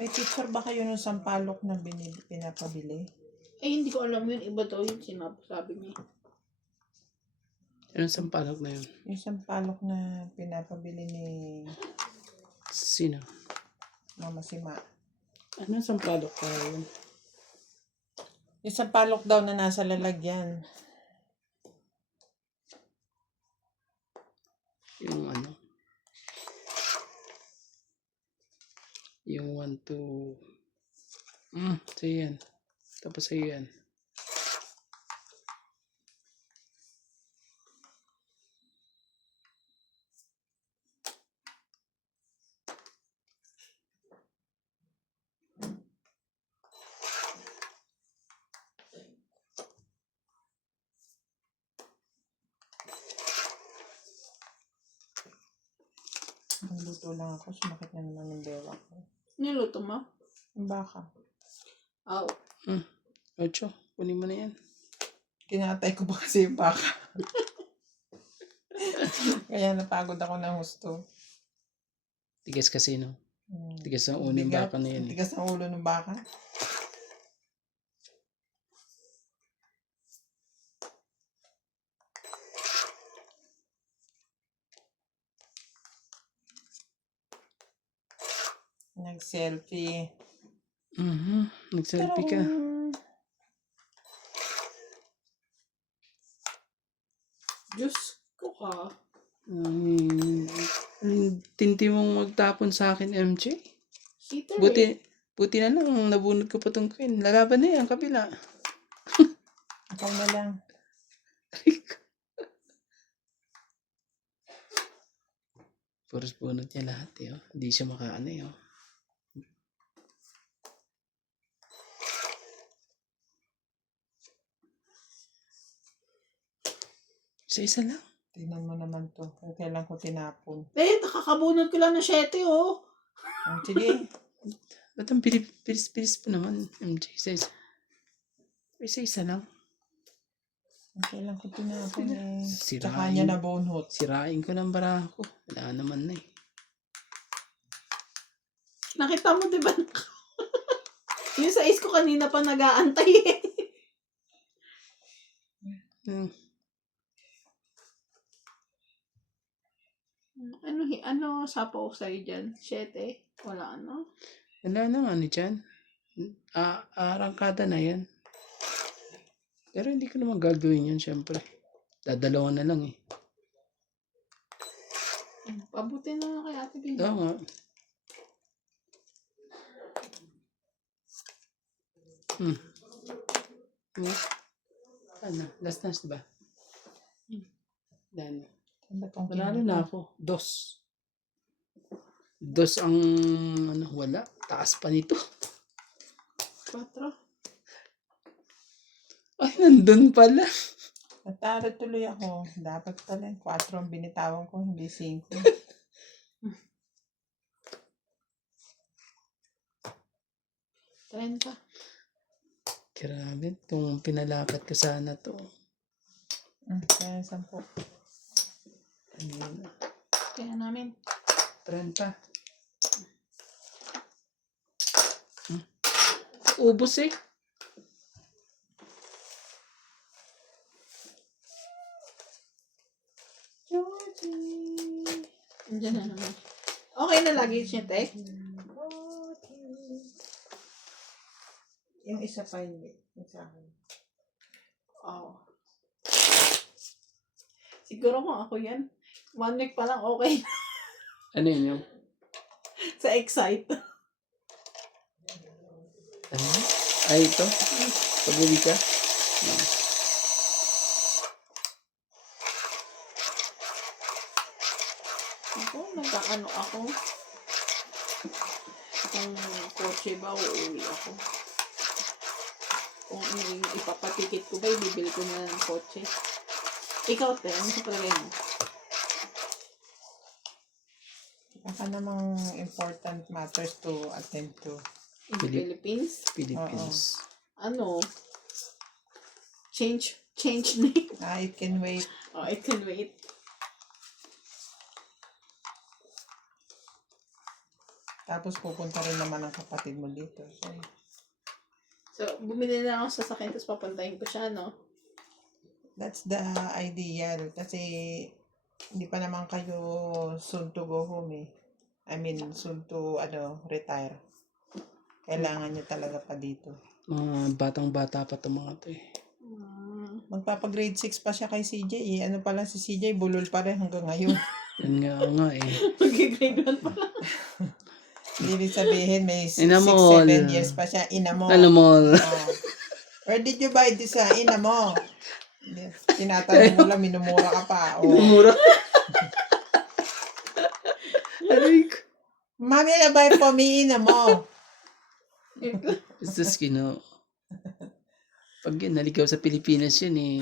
May picture ba kayo ng sampalok na pinapabili? Hindi ko alam yun. Iba daw yun sabi niya. Anong sampalok na yun? Yung sampalok na pinapabili ni Sino? Mama Sima. Anong sampalok na yun? Yung sampalok daw na nasa lalagyan. Yung ano? Yung 1, 2... sa'yo yan. Tapos sa'yo yan. Nagluto lang ako. Sumakit na naman yung bewa ko. Niluto mo? Yung baka. Oh. 8. Kunin mo na yan. Kinatay ko pa kasi yung baka. Kaya napagod ako ng husto. Tigas kasi, no? Tigas ang ulo ng Bigat. baka na yan. Tigas ang ulo ng baka. Nag-selfie. Nag-selfie ka. Diyos ko ka. Tinti mong magtapon sa akin, MJ. Cheater Buti na lang, nabunod ko pa tong queen. Lalaban na yan, kabila. Ikaw na lang. Puros bunot niya lahat, eh. Oh. Hindi siya makaano, eh. Oh. Isa-isa lang. Tingnan mo naman to. Kung kailan ko tinapon. Nakakabunod ko lang ng 7, oh. Sige. Ba't ang pilis-pilis po naman, MJ? Isa-isa. Isa-isa lang. Kung kailan ko tinapon eh. Sirain. Tsaka niya nabunot. Sirain ko ng baraha ko. Wala naman na, eh. Nakita mo, diba? Yung sa ko kanina pa nag-aantay, eh. Ano sapaw sa'yo dyan? 7? Wala ano? Wala na nga, ano dyan. Arangkada na yan. Pero hindi ko naman gagawin yan, syempre. Dadalawa na lang, eh. Pabuti na lang kay Ate Bing. Oo nga. Ano? Last na, diba? Dano. Manalo na ako. 2. 2 ang wala. Taas pa nito. 4. Ay, nandun pala. Natalo tuloy ako. Dapat pala 4 ang binitawan ko, hindi 5. 30. Grabe. Itong pinalakat ko sana to. Kaya 10. Kaya namin. 30. Ubus, eh. Andiyan na naman. Okay na lagi siya, te? Yung isa pa hindi. Yung sa akin. Oo. Siguro kung ako yan, 1 week pa lang okay na. Ano yun yung? Sa Excite. Ano? Ay, ito? Pag-uwi ka? Ako, nagkaano ako. Kung kotse ba, uuwi ako. Kung ipapatikit ko ba, ibibili ko na ng kotse. Ikaw, te, ano sa palagay mo? Baka namang important matters to attend to. In the Philippines? Philippines. Ano? Change name? It can wait. Oh, I can wait. Tapos pupunta rin naman ang kapatid mo dito. So, bumili na ako sa sasakyan, tapos papuntahin ko siya, no? That's the ideal. Kasi hindi pa naman kayo soon to go home eh. I mean, soon to retire. Kailangan nyo talaga pa dito. Mga batang-bata pa itong mga to eh. Magpapa-grade 6 pa siya kay CJ eh. Ano pala si CJ, bulol pa rin hanggang ngayon. Yan nga eh. Mag-grade 1 pa lang. Ibig sabihin, may 6-7 Inamol. years pa siya. Inamo. Alamol. Where did you buy this? Inamo. Tinatanong mo lang, minumura ka pa. Oh. Mura. Aray ko. Mami na buy for me, Inamo. Basta skino. Pag yan, naligaw sa Pilipinas yun eh.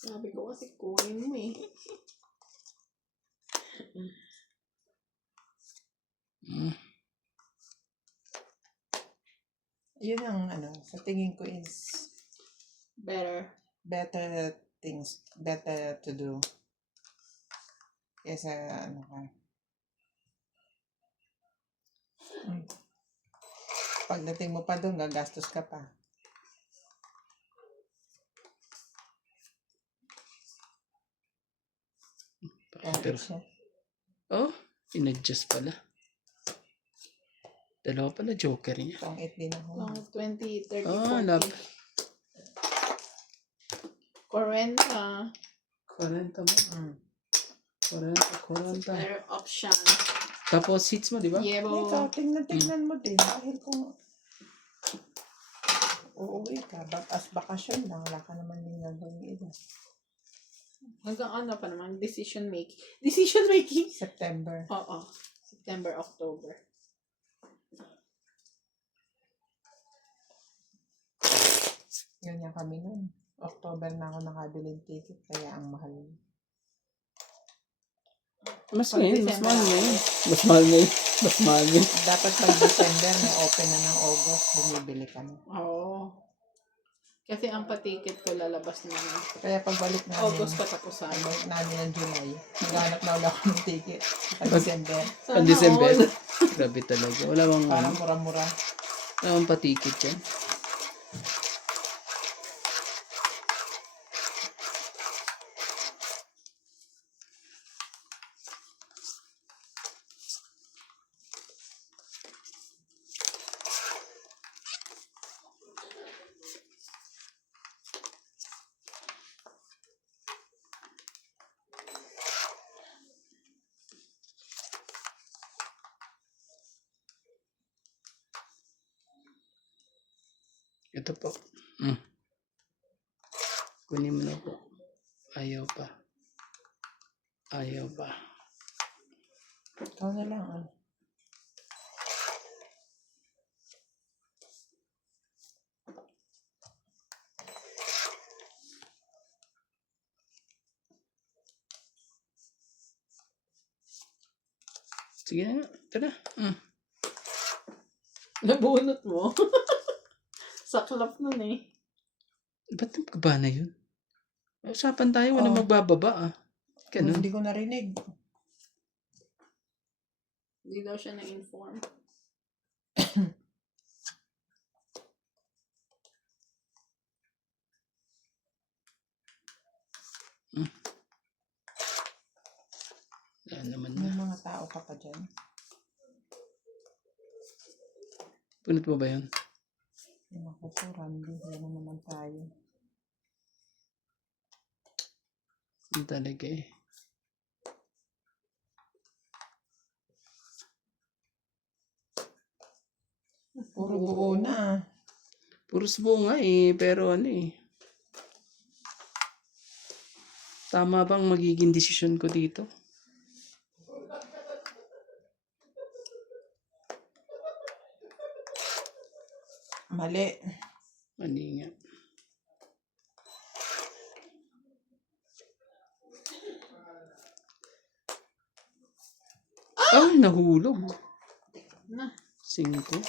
Sabi ko kasi kunin mo eh. Yun ang sa tingin ko is better things, better to do. Kesa ka. Pagdating mo pa doon, gagastos ka pa. Pero, oh, in-adjust pala. Dalawa pala joker niya. Pang 8 din ako. Pang 20, 30, Oh, 40. love. 40. 40 mo. 40. Better option. Tapos seats mo, di ba? Yebo. Ikaw, tingnan mo din. Dahil kung uuwi ka, as bakasyon lang, wala ka naman din gagawin iba. Hanggang ano pa naman, decision making. Decision making? September. Oo. September, October. Yun nga kami nun. October na ako nakabiling ticket, kaya ang mahal. Mas Pag ngayon, mas December mahal na. ngayon. Mas mahal ngayon. Mas mahal ngayon. Dapat pag December, may open na ng August, bumibili kami. Oo. Kasi ang patiket ko lalabas na naman. Kaya pagbalik namin, August katapusan. pagbalik namin ng July, maghanap na ulit ako ng ticket. Pag December, Ang December. Grabe talaga. Wala bang, parang mura-mura. wala bang patikit yan. Ito po. Kunin mo na po. Ayaw pa. Ayaw pa. Ikaw na lang. Sige na nga. Ito na. Nabunot mo. Saklap nun eh. Ba't ba na yun? Usapan tayo. Wala Oh. magbababa Ganun. Hindi ko narinig. Hindi daw siya na-inform. Yan naman May na. mga tao ka pa dyan. Punot mo ba yun? Naku po, Randy. Yan na naman tayo. Hindi talaga eh. Puro buo na. Puro subo nga eh. Pero ano eh. Tama bang magiging desisyon ko dito? Mali. Mali nga. Ay, nahulog. Na. 5.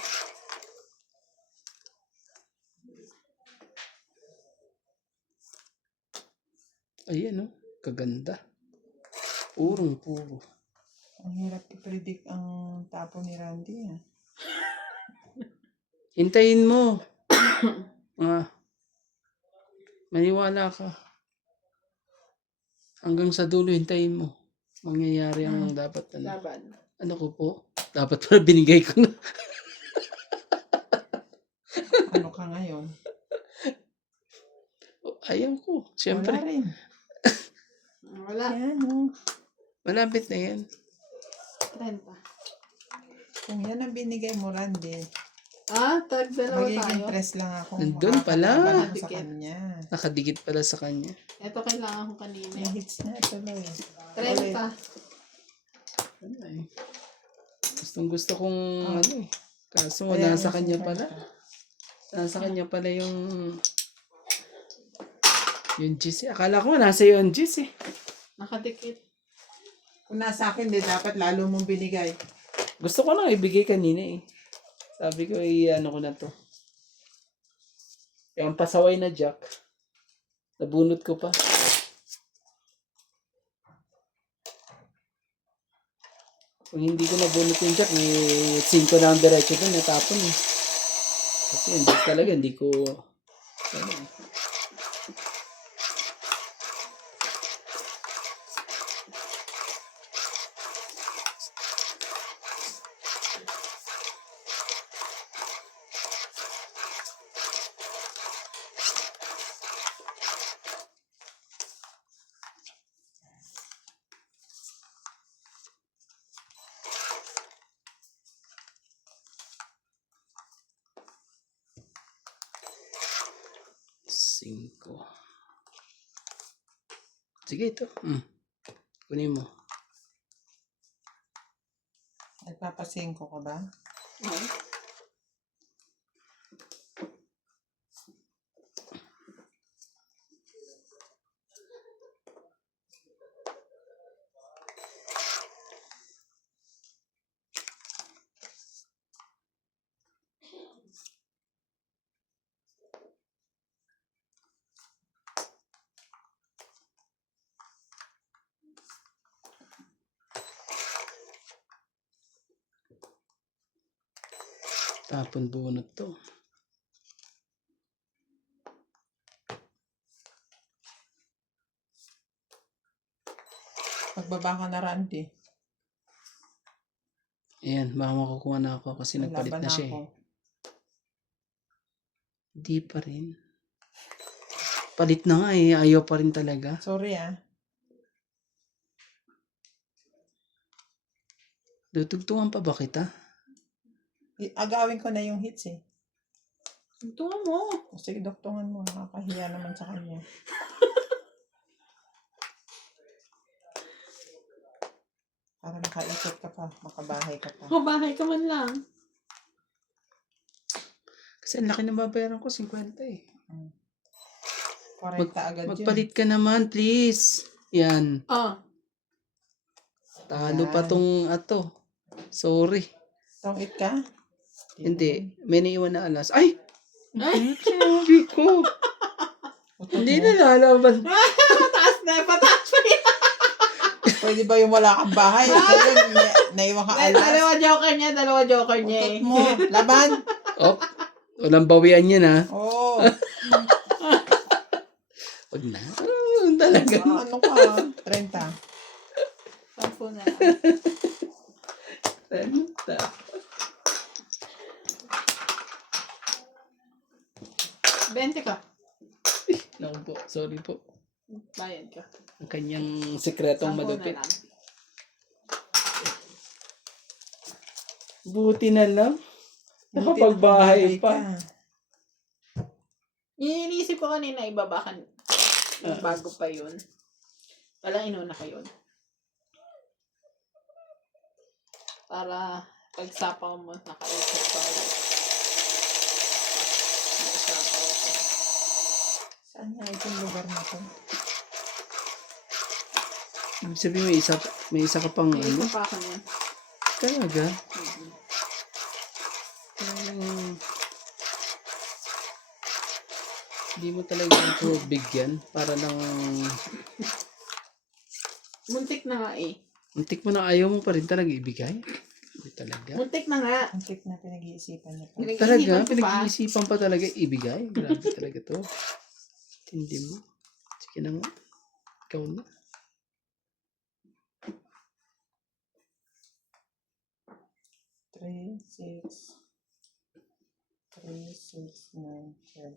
Ayan, oh. Kaganda. Purong-puro. Ang hirap i-predict ang tapo ni Randy. Ah. Hintayin mo. Maniwala ka. Hanggang sa dulo, hintayin mo. Mangyayari ang dapat. Laban. Ano ko po? Dapat pala binigay ko na. Ano ka ngayon? Ayaw ko. Siyempre. Wala rin. Wala. Yan, oh. Malapit na yan. 30. Kung yan ang binigay mo, Randy, Tag-dalawa magiging tayo. press lang ako. Nandun pala. makakalaban ako sa Dikit. kanya. Nakadikit pala sa kanya. Ito kailangan ko kanina. May hits na tuloy. 30. Ano eh. Gustong gusto kong ano eh. Kaso Kaya nasa yung kanya super pala. ka. Nasa kanya pala yung GC. Akala ko nasa yung GC. Nakadikit. Kung nasa akin, di dapat lalo mong binigay. Gusto ko lang ibigay kanina eh. Sabi ko ano ko na to. Yung pasaway na jack. Nabunot ko pa. Kung hindi ko nabunot yung jack, may 5 na ang diretso doon, natapon eh. Kasi yung jack talaga, hindi ko... Ano eh. Cinco. Sige, ito. Kunin mo. Nagpapasingko ko ba? Okay. Tapon bunot to. Magbaba ka na, Randy. Ayan, baka makukuha na ako kasi nagpalit Laban na siya ako. eh. Hindi pa rin. Palit na nga eh. Ayaw pa rin talaga. Sorry ah. Dutugtungan pa ba kita? Agawin ko na yung hits eh. Ito mo. Sige, doktungan mo. Nakakahiya naman sa kanya. Para makaikot ka pa. Makabahay ka pa. Bahay ka man lang. Kasi ang laki ng babayaran ko, 50 eh. 40 agad yun. Magpalit ka naman, please. Yan. Talo pa Yan. tong ato. Sorry. Tongit ka? Hindi. May naiwan na alas. Ay! Ay! Sabi ko. Hindi na lalaban. Pataas na. Pataas pa yan. Pwede ba yung wala kang bahay? Ayun, naiwan ka alas. Dalawa joker niya eh. Utot mo. Laban. Oh, walang bawian yan ha. Oo. Wag na. Talaga. Ano ka? 30. 10 na. Renta. Bente ka. Naku po. Sorry po. Bayad ka. Ang kanyang sekretong 10 malupit. na lang. Buti na lang. Buti Nakapagbahay ka. pa. Iniisip ko kanina ibabakan. Bago pa yun. Walang inuna ka yun. Para pagsapaw mo, nakaisip ka ulit. Nakasapaw ko. Saan nga itong lugar na to? Ibig sabihin may isa ka pang May ano? isa pa ako niyan. Talaga? Mhm. Hindi mo talaga ito bigyan para lang Muntik na nga eh. muntik mo na ayaw mo pa rin talaga ibigay. Hindi talaga. Muntik na nga. Ang tip na pinag-iisipan niya pa. Talaga, Pinag-iisipan ko pa. pinag-iisipan pa talaga ibigay. Grabe talaga to. Hindi mo. Sige na nga. Ikaw na. Three, 6, 3, 6, 9, 12.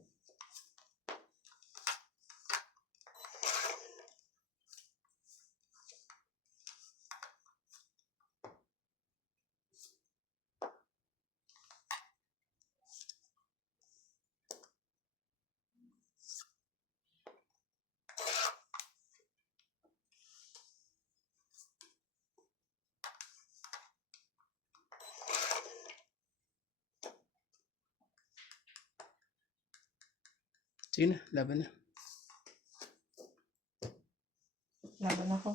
Sige na, laban na. Laban ako.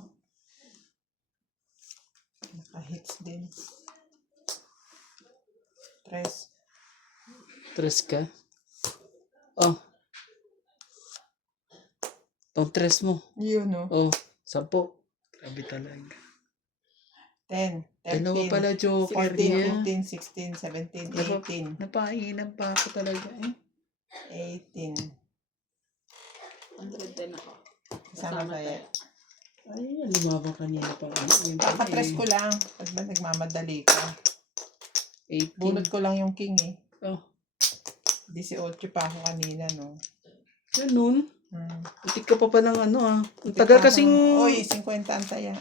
Naka-hits din. 3. Tres ka. Oh. Tong tres mo. Yun, no? Oh, 10. Grabe talaga. 10, Dalawa 13, pala joker 14, niya. 15, 16, 17, 18. Napahinap pa ako talaga eh. 18. 110 ako. Kasama tayo. Ay, lumabang kanina pa. Kakapress ko lang. Pag ba nagmamadali ka. 18. Bunot ko lang yung king eh. Oh, 18 pa ako kanina, no? ganun. Hmm. Utik ka pa palang ano ah. Ang tagal kasing... Oy, 50 ang taya.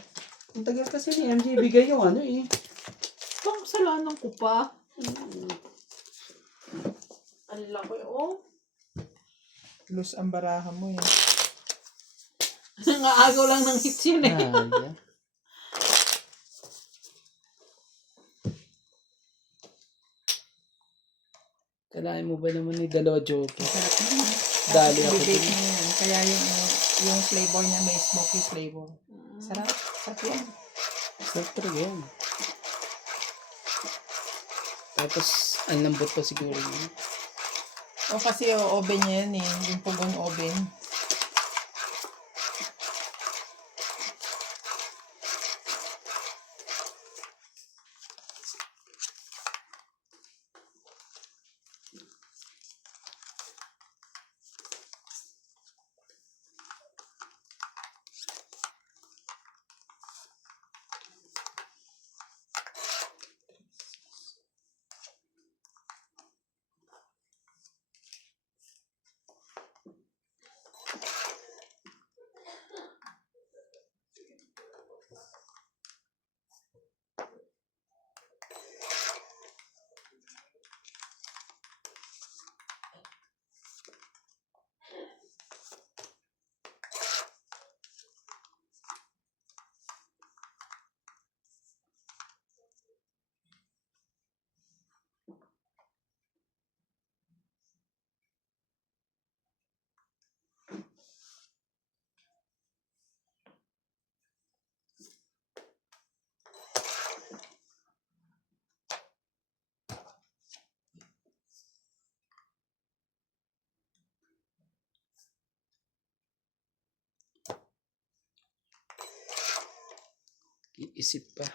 Ang tagal kasi ni MJ bigay yung ano eh. Pang kasalanan ko pa. Ang laki oh. Lose ang baraha mo eh. Nangaagaw lang ng hits yun eh. Yeah. Kalahin mo ba naman ni dalawa joker? Sarap naman. Dali ako Bibake din. mo yan. Kaya yung flavor niya may smoky flavor. Sarap. Sarap yan. Sarap talaga yan. Tapos, ang lambot pa siguro yun. O kasi oven niya yan eh. Yung pugon oven. Iisip pa.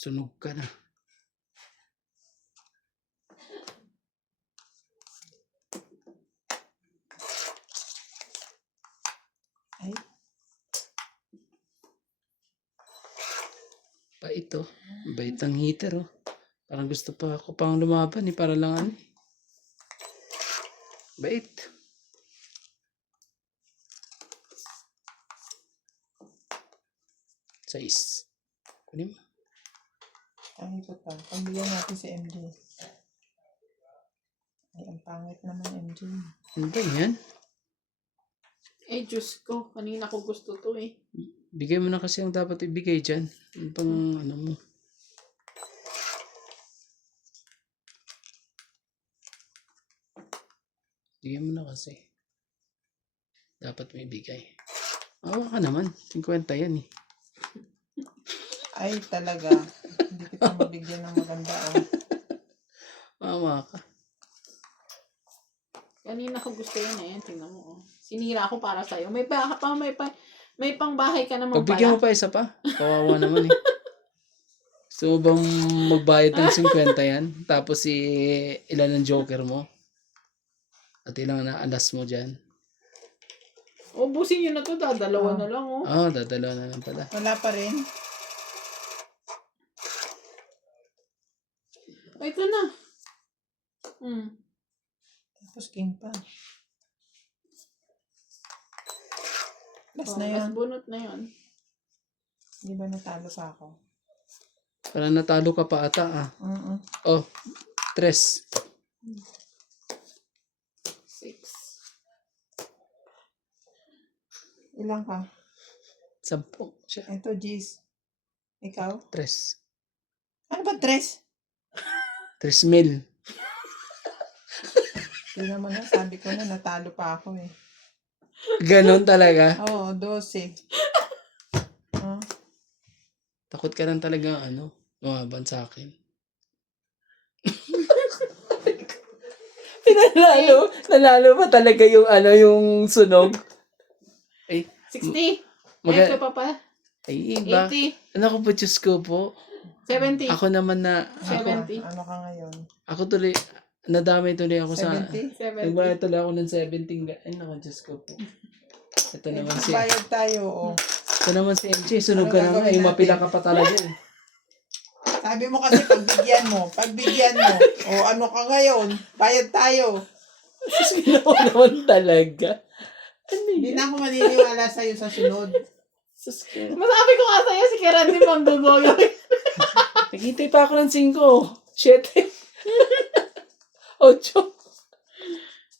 Sunog ka na. Ay, Bait oh. Bait ang heater oh. Parang gusto pa ako pang lumaban eh. Para lang ano eh. Bait. Size. Kunin mo. ang ito pa. Pagbigyan natin si MJ. Ay, ang pangit naman MJ. Ano ba yan? Eh, Diyos ko. Kanina ko gusto to eh. Bigay mo na kasi ang dapat ibigay dyan. Ano pang ano mo. Bigay mo na kasi. Dapat may bigay. Awa ka naman. 50 yan eh. Ay, talaga. Hindi kita mabigyan ng maganda. Oh. Awa ka. Kanina ko gusto yun eh. Tingnan mo. Oh. Sinira ko para sa'yo. May pangbahay ka naman Pagbigyan mo pala. pa isa pa. Kawawa naman eh. Gusto mo bang magbayad ng 50 yan? Tapos ilan ang joker mo? At ilang na alas mo dyan? Ubusin nyo na to. Dadalawa na lang oh. Dadalawa na lang pala. Wala pa rin. Oh, ito na. Tapos king pa. Last Oh, na mas yun. bunot na yun. Di ba natalo pa ako? Parang natalo ka pa ata ah. Oh, 3. 6. Ilang ka? 10 siya. Ito, G's. Ikaw? 3. Ano ba, tres? 3,000. Tingnan mo na, sabi ko na, natalo pa ako eh. Ganon talaga. Oo, 12. Oh, Takot ka lang talaga lumaban sa akin. Nanalo pa talaga yung sunog. Ay, 60. Maga- Ito pa pa. ay iba. 80. Ano ko po, Diyos ko po. 70. Ako naman na, ano ka ngayon? ako tuloy, nadamay tuloy ako sa, 70? 70. nagbayad tuloy ako ng 17. Ay, naku, Diyos ko po. Ito naman si, Bayad tayo, oh. ito naman si MJ, sunog Ano ka na nga, gagawin mapila natin? ka pa talaga eh. Sabi mo kasi pagbigyan mo. O ano ka ngayon? Bayad tayo. Sino naman talaga? Ano Hindi yan? na ako maniniwala sa'yo sa sunod. Sus ko. Masabi ko nga sa'yo, si Kerandi manggugoyo. Nakitay pa ako ng 5. 7. 8.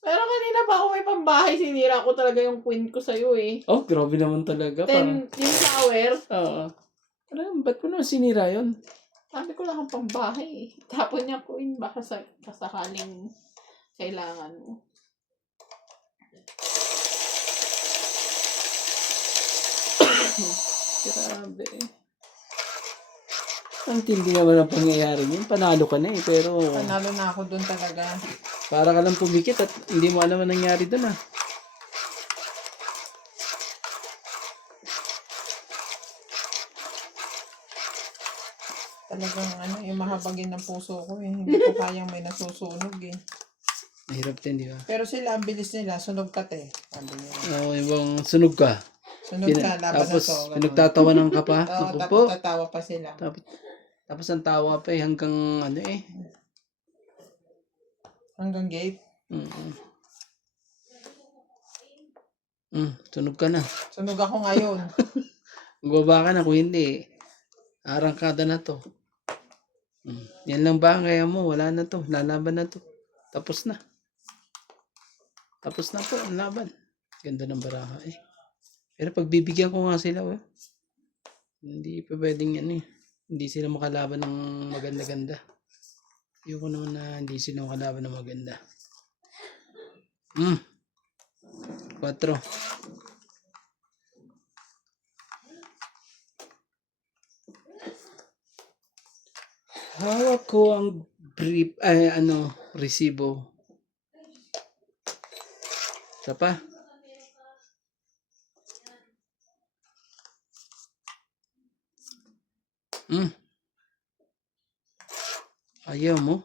Pero kanina pa ako may pambahay, sinira ko talaga yung queen ko sa'yo eh. Oh, grabe naman talaga. 10 flower. Oo. Alam, ba't mo naman sinira yun? Sabi ko lang ang pambahay eh. Tapon niya queen baka sakaling kailangan mo. Grabe. Ang tindi naman ang pangyayari niyan. Panalo ka na eh. Pero Panalo na ako dun talaga. para ka lang pumikit at hindi mo alam ang nangyari doon ah. Talagang yung mahabagin ng puso ko eh. Hindi ko kayang may nasusunog eh. Mahirap din, di ba? Pero sila, ang bilis nila. Sunog ka te. Sabi niya. Oo, ibang sunog ka. Sunog ka, laban Tapos na to. ganun. pinagtatawanan ka pa. Oo, Naku tapos po. tatawa pa sila. Tapos ang tawa pa eh hanggang Hanggang gate. Sunog ka na. Sunog ako ngayon. Magbaba ka na kung hindi. Arangkada na to. Yan lang ba ang kaya mo? Wala na to. Lalaban na to. Tapos na. Tapos na po ang laban. Ganda ng baraha eh. Pero pagbibigyan ko nga sila hindi pa pwedeng hindi sila makalaban ng maganda-ganda. Ayoko naman na hindi sila makalaban ng maganda. 4. Hawak ko ang brief, resibo. Isa pa. Ayaw mo?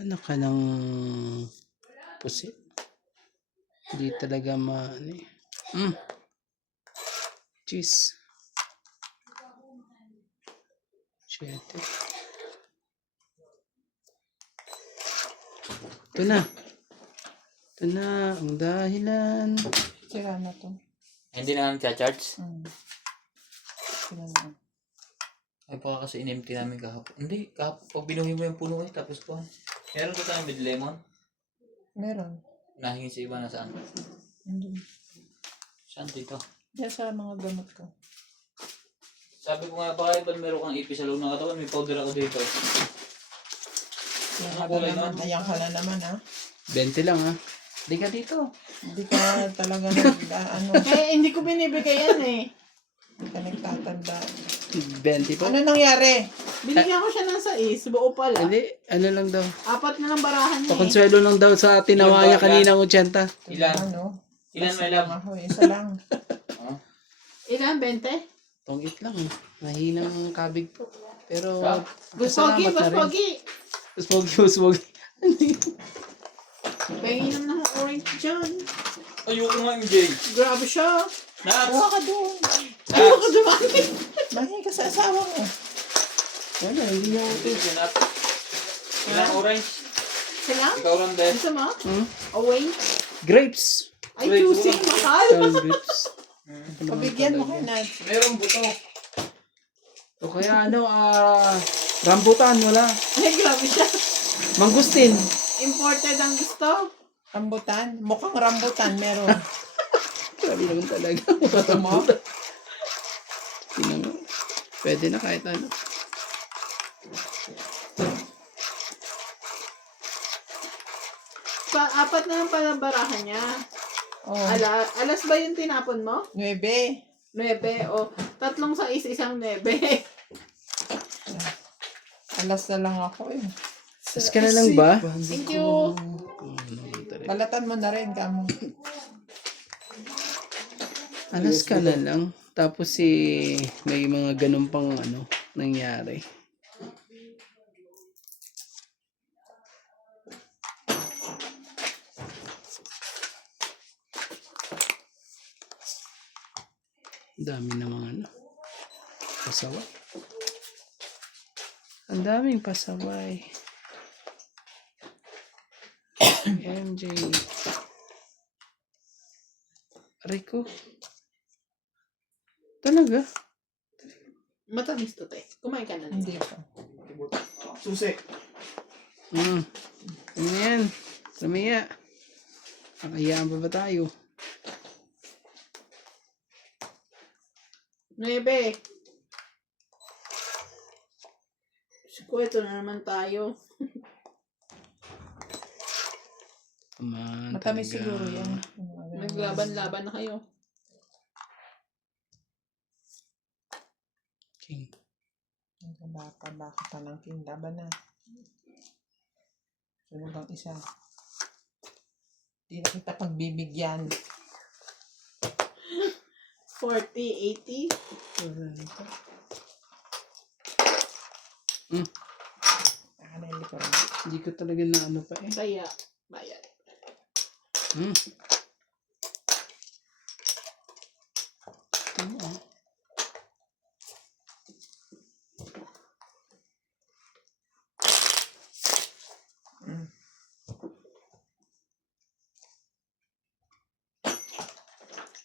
Ano ka ng pusit? Hindi talaga cheese. 7. Ito na. Ito na ang dahilan. Sira na to. Hindi na nagcha-charge? Sira na. Ay, baka kasi in-empty namin kahapon. Hindi, pag binuhin mo yung puno tapos po. Meron ko tayong with lemon. Meron. Nahingin sa iba na saan? Andun. Saan dito? Diyan sa mga gamot ko. Sabi ko nga, baka iba meron kang ipis sa loob ng katawan, may powder ako dito. Ayan Ano ka kulay naman. nun? Ayan ka na naman 20 lang ha. Di ka dito. Hindi ka talaga ano, Eh, hindi ko binibigay yan eh. hindi ka nagtatanda. 20 po. Ano nangyari? Binigyan ko siya ng 6, buo pala. Hindi, ano lang daw. 4 na lang barahan niya eh. Pakonsuelo lang daw sa tinawa niya kaninang 80. Ilan? Ano? Ilan, Basta my lang love? ako, isa lang. Ilan? 20? Tongit lang. Mahinang kabig po. Pero, Ah, Buspogi, pasalamat na rin. buspogi. Buspogi. Pahinginom ng orange dyan. Ayoko nga, MJ. Grabe siya. Nats! Huwag ka doon. Ayaw ko dumami. Mahingi ka sa asawa mo. Wala, hindi niya Ito si Nats. Ilan orange? Sila? Ikaw lang din. Gusto mo? Hmm? Away? Grapes. Ay, Wait, juicy. wala. Mahal. Tawag grapes. Pabigyan mo kay Nat. Meron buto. O kaya rambutan, wala. Ay, grabe siya. Mangustin. Imported ang gusto. Rambutan. Mukhang rambutan meron. Grabe naman talaga. Gusto mo? Tingnan mo. Pwede na kahit ano. Apat na lang pala barahan niya. Oh, Alas ba yung tinapon mo? 9. 9. O, 3 sa isang 9. Alas na lang ako eh. Tas ka na lang ba? Thank you. Balatan mo na rin, kamo. Alas ka na lang. Tapos may mga ganun pang nangyari. Dami namang pasaway. Ang daming pasaway. MJ. Rico. Talaga? Matamis to, te. Kumain ka na. Hindi pa. Susi. Ano yan? Lamaya. Nakahiyaan pa ba tayo? 9. Ito na naman tayo. Matamis siguro yan. Naglaban-laban na kayo. King. Baka pa ng kinlaban na. Sunod ang isa. Hindi na kita pagbibigyan. 40, 80. Hindi ko rin. Hindi ko talaga na ano pa eh. Kaya, bayad.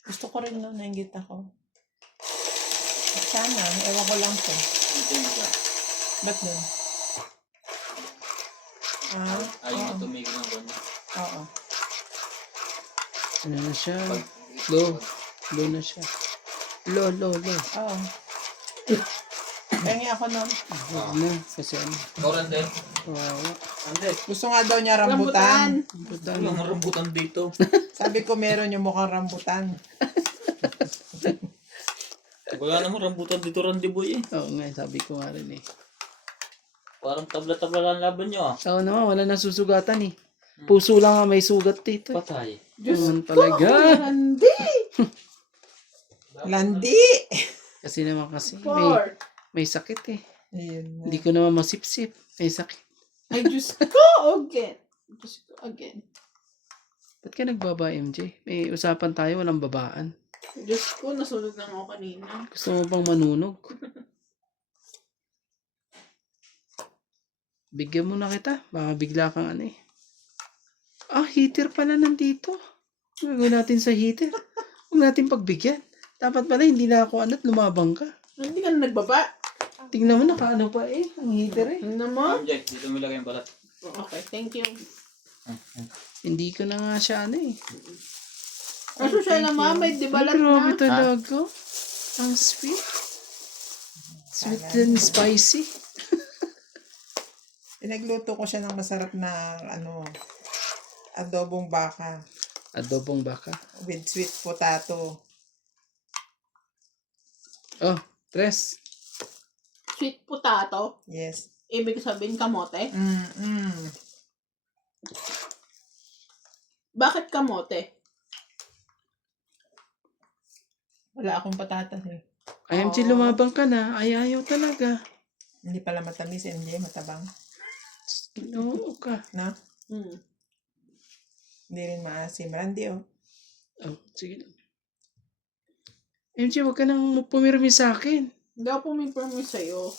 Gusto ko rin noon, nainggit ako. Sana, ewan ko lang po. Ba't nun? Ayaw na tumigil ng kanya. Oo. Ano na siya? Low. Low na siya. Low. Oo. Pengi ako noon. Huwag na. Kasi Ikaw lang din. Kawawa. Ande. Gusto nga daw niya rambutan. Rambutan. Wala mga rambutan dito. Sabi ko meron yung mukhang rambutan. Wala namang rambutan dito, Randy Boy eh. Oo nga, sabi ko nga rin eh. Parang tabla-tabla lang laban nyo ah. Oo naman, wala na susugatan eh. Puso lang ang may sugat dito eh. Patay. Naman talaga. Hindi! Landi! Kasi naman kasi 4. may sakit eh. Ayun na. Hindi ko naman masipsip. May sakit. Ay, Diyos ko, again. Diyos ko, again. Ba't ka nagbaba, MJ? May usapan tayo, walang babaan. Diyos ko, nasunod lang ako kanina. Gusto mo bang manunog? Bigyan mo na kita. Baka bigla kang ano eh. Ah, heater pala nandito. Gagawin natin sa heater. Huwag natin pagbigyan. Dapat pala hindi na ako at lumabang ka. Hindi ka na nagbaba. Tingnan mo, nakaano pa eh. Ang heater eh. Ano mo? Jack, dito mo ilagay yung balat. Okay, thank you. Hindi ko na nga siya ano eh. Kaso siya naman, may dibalat Grabe na. talaga. Ang sweet. Sweet and spicy. Pinagluto ko siya ng masarap na adobong baka. Adobong baka. with sweet potato. Oh, tres. Sweet potato. Yes. Ibig sabihin kamote. Mm-mm. Bakit kamote? Wala akong patatas eh. IMG, Oh. lumabang ka na. Ay, ayaw talaga. Hindi pala matamis, MJ, matabang. Oo ka. No? Hmm. Hindi rin maasim. Randy, oh. Oh, sige lang. MJ, huwag ka nang pumirmi sa akin. Hindi ako pumipromise sa'yo.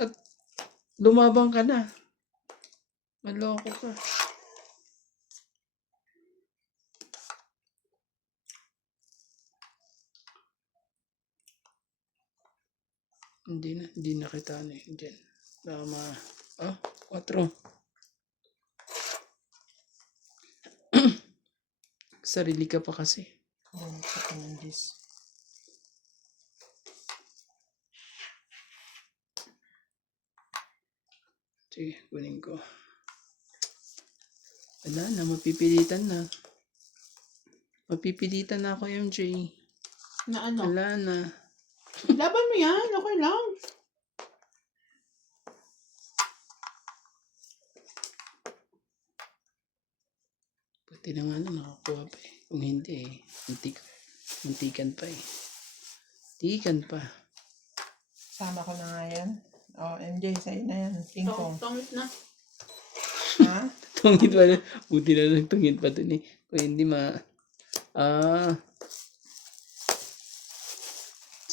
At lumabang ka na. Maloko ka. Hindi na kita ano yun dyan. Baka oh, 4. Sarili ka pa kasi. Ganun sa kanandis. Sige, kunin ko. Wala na, mapipilitan na. Mapipilitan na ako, MJ. Na ano? Wala na. Laban mo yan. Okay lang. Buti na nga na nakakuha pa eh. Kung hindi eh, muntikan pa eh. Muntikan pa. Sama ko na nga yan. Oh, MJ, sa'yo na yan. King Kong. Tongit na. Ha? Tungit pa na. Buti na lang tungit pa dun eh. Kung hindi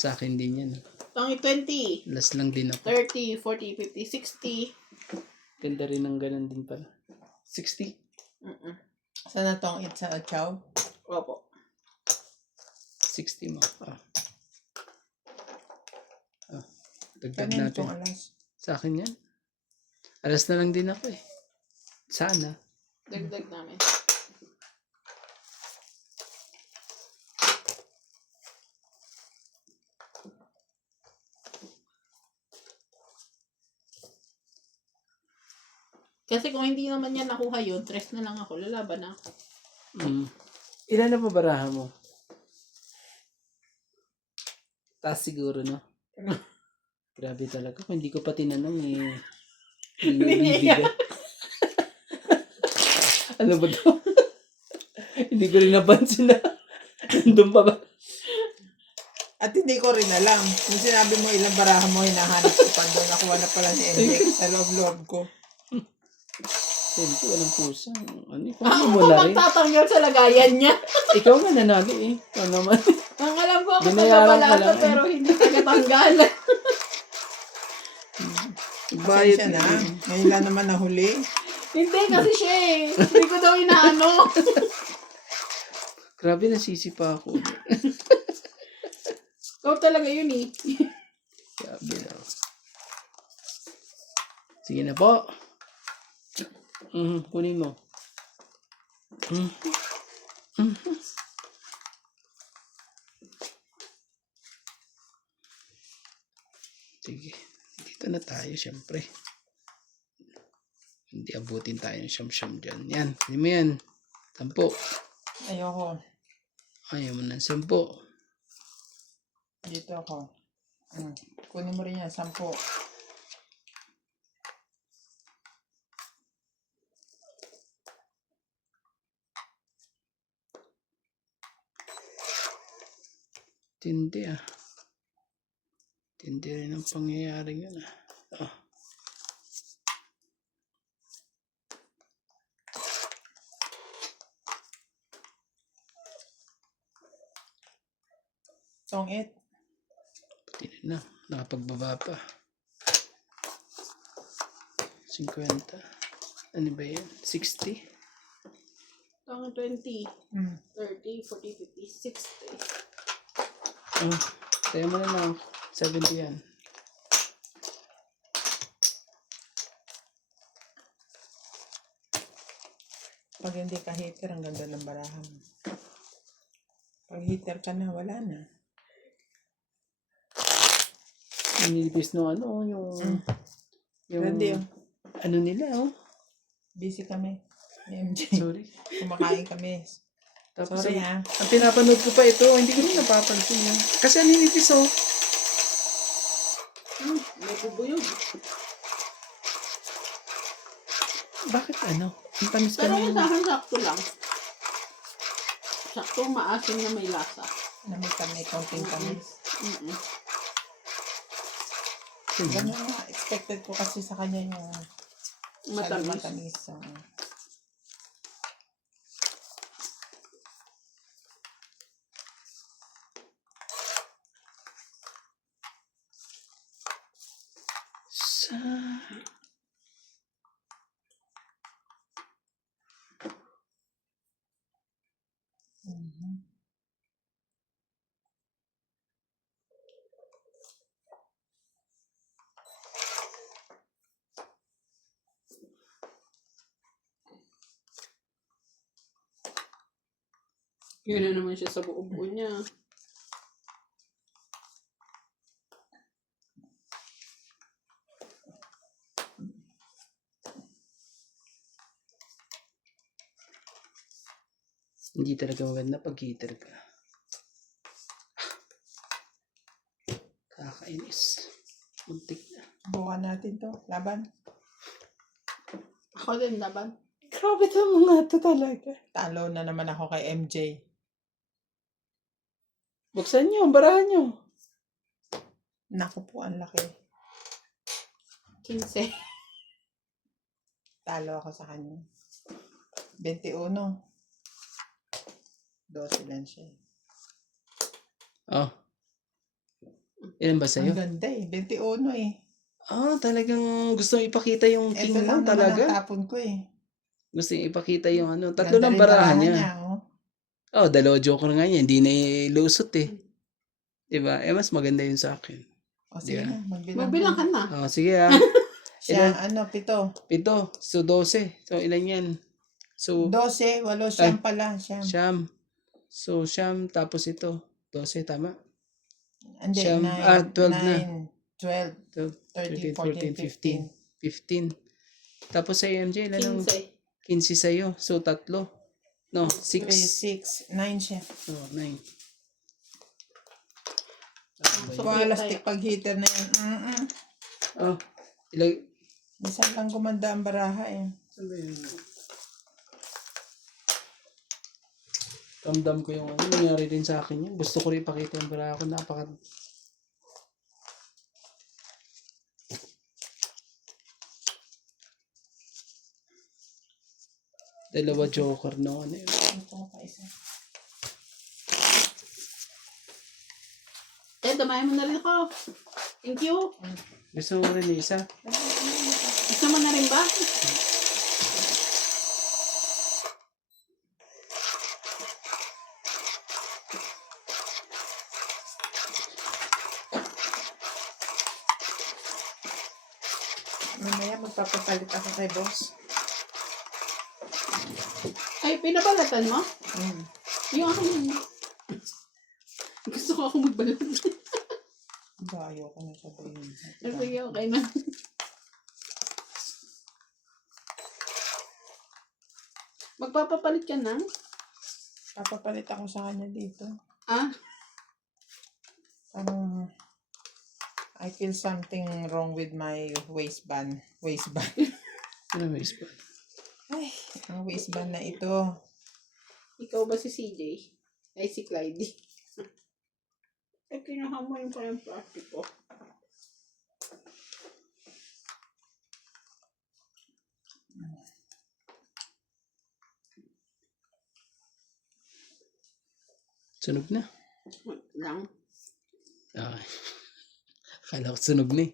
sa akin din yan. Tongit 20. Last lang din ako. 30, 40, 50, 60. Ganda rin ng ganun din pala. 60. Mm-mm. Sana tong it sa chow. Opo. 60 mo. Dagdag Kanin natin. tong alas. Sa akin yan. Alas na lang din ako eh. Sana. Dagdag namin. Kasi kung hindi naman yan nakuha yun, tres na lang ako. Lalaban na ako. Ilan na pa baraha mo? Taas siguro, no? Grabe talaga. Kung hindi ko pa tinanong eh. Hindi Hindi bibigyan. Ano ba to? Hindi ko rin napansin na. Nandun pa ba? At hindi ko rin alam. Kung sinabi mo ilang baraha mo, hinahanap ko pa doon. Nakuha na pala ni MJ sa loob-loob ko. Siyempre, walang pusa. Ano? Kung Ako mo pa na rin. magtatanggal sa lagayan niya. Ikaw nga nanalo eh. Ikaw naman. Ang alam ko ako Binayaran ka tagabalata lang, eh. pero hindi tagatanggal. Bayad Pasensya na. Ngayon lang naman nahuli. Hindi kasi siya eh. Hindi ko daw inaano. Grabe, nasisipa ako. Ikaw talaga yun eh. Grabe na. Sige na po. Kunin mo. Sige. Dito na tayo, syempre. Hindi abutin tayo ng siyam-siyam dyan. Yan. Hindi mo yan. 10. Ayoko. Ayaw mo ng 10. Dito ako. Kunin mo rin yan. 10. Tindi ah. Tindi rin ang pangyayari yun ah. Tong it. Pati na. Nakapagbaba pa. 50. Ano ba yan? 60? Tang 20, 30, 40, 50, 60. Tayo mo na lang. 70 yan. Pag hindi ka hater, ang ganda ng barahan. Pag hater ka na, wala na. Nilipis no ano, yung Randy, oh. ano nila, oh. Busy kami. MJ, Sorry. kumakain kami. Tapos Sorry ang, ha. ang pinapanood ko pa ito, hindi ko rin napapansin yan. Kasi ang ninipis oh. May bubuyog. Bakit ano? Ang tamis Pero kami. yung sa akin, sakto lang. Sakto maasim na may lasa. May konting tamis. Mm-mm. Ganun nga, expected ko kasi sa kanya yung masyadong Matamis. matamis. So, Sa... mhm. Yun na naman siya sa buo-buo niya. Hindi talaga maganda pag heater ka. Kakainis. Muntik na. Bukan natin to. Laban. Ako din, laban. Grabe to mga to talaga. Talo na naman ako kay MJ. Buksan nyo, barahan nyo. Naku po, ang laki. 15. Talo ako sa kanya. 21. 12 lang siya. Oh. Ilan ba sa'yo? Ang ganda eh. 21 eh. Ah, talagang gusto ipakita yung king Ito mo lang naman talaga. ang tapon ko eh. Gusto ipakita yung ano. Tatlo Ganda lang rin barahan niya. oh. Oh, dalawa joker nga niya. Hindi na ilusot eh. Diba? Eh, mas maganda yun sa akin. O sige Yeah. na, magbilang. Magbilang ka na. Oh, sige ah. Siya, Ilan? 7. 7. So, 12. So, ilan yan? So, 12, 8 siyam pala. Siyam. Siyam. So, siyam. Tapos ito. 12, tama? Hindi, Siyam. 9, 12 na. 9, 12, 12, 13, 13, 14, 14, 15. Tapos sa MJ, ilan ang 15. 15 sa'yo? So, 3. No, 3, 6. 6, 9 siya. Oh, 9. So, alastik pag heater na yun. Oh, ilag... Minsan lang gumanda ang baraha eh. Saan ba yun? Ramdam ko yung ano, nangyari din sa akin yun. Gusto ko rin ipakita yung bara ako. Napaka... Dalawa joker no, ano yun. Ito ko pa isa. Damayan mo na rin ako. Thank you. Gusto mo rin isa? Gusto mo na rin ba? Mamaya magpapapalit ako kay boss. Ay, pinabalatan mo? Mm. Yung akin. Gusto ko ako magbalat. Ba, ayoko na sabihin. Sige, okay na. Magpapapalit ka na? Papapalit ako sa kanya dito. Ah? Parang I feel something wrong with my waistband. Ano may ispa? Ay, ang waistband na ito. Ikaw ba si CJ? Ay, si Clyde. Ay, kinahamoy pa yung plastic ko. Sunog na. Wait lang. Okay. Akala ko sunog na eh.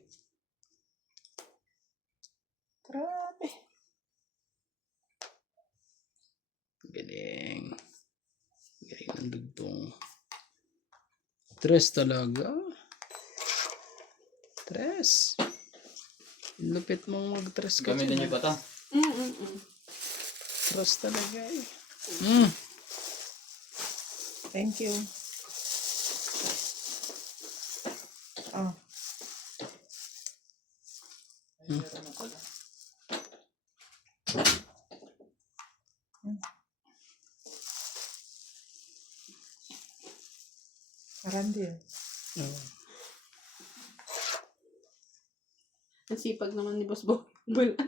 Grabe. Galing. Galing ng dugtong. Tres talaga. Tres. Lupit mong mag-tres ka Gamitin dyan. niyo ba ito? Tres talaga eh. Thank you. Oh. Marandi. Oh. Ang sipag naman ni Boss Bulat.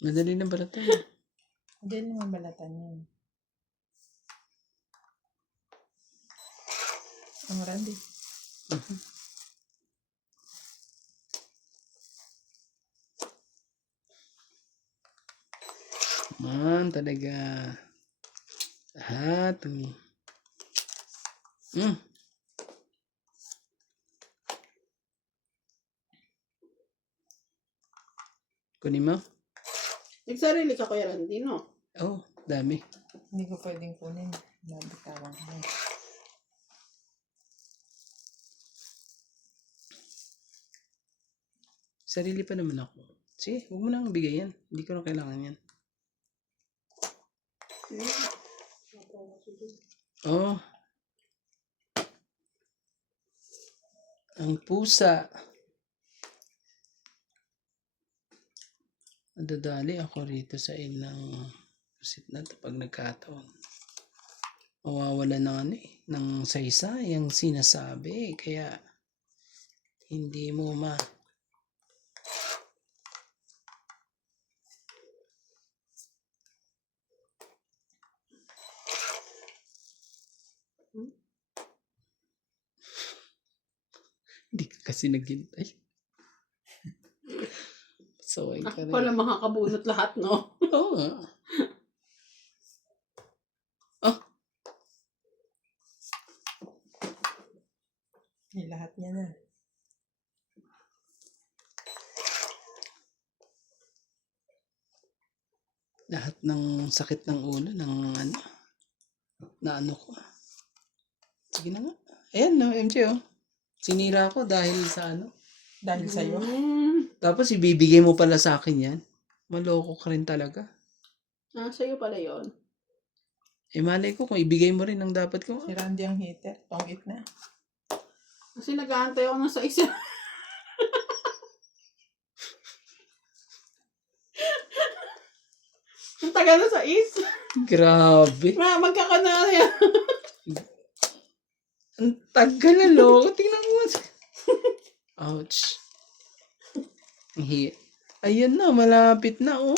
Madali na balatan. Hindi naman balatan yun. Marandi. Man, talaga. Lahat. Kunin mo? Nagsarili ka, Kuya Randy, no? Oh, dami. Hindi ko pwedeng kunin. Nabitawan ko. Sarili pa naman ako. Sige, huwag mo nang bigay yan. Hindi ko na kailangan yan. Oh. Ang pusa. Nadadali ako rito sa ilang pusit na to pag nagkataon. Mawawala ng ng saysay ang sinasabi. Kaya hindi mo Hindi ka kasi naghintay. Saway ka rin. Wala makakabunot lahat, no? Oo nga. Lahat niya na. Lahat ng sakit ng ulo ng na ko. Sige na nga. Ayan no, MJ oh. Sinira ko dahil sa Dahil sa'yo. Tapos ibibigay mo pala sa akin yan. Maloko ka rin talaga. Sa'yo pala yun. Eh malay ko kung ibigay mo rin ang dapat ko. Si Randy ang hater. Tongit na. Kasi nag-aantay ako ng sa isa. Ang tagal na sa is. Grabe. Magkakana yan. Ang tagal na loko. Tingnan mo. Ouch. Ayan na, malapit na oh.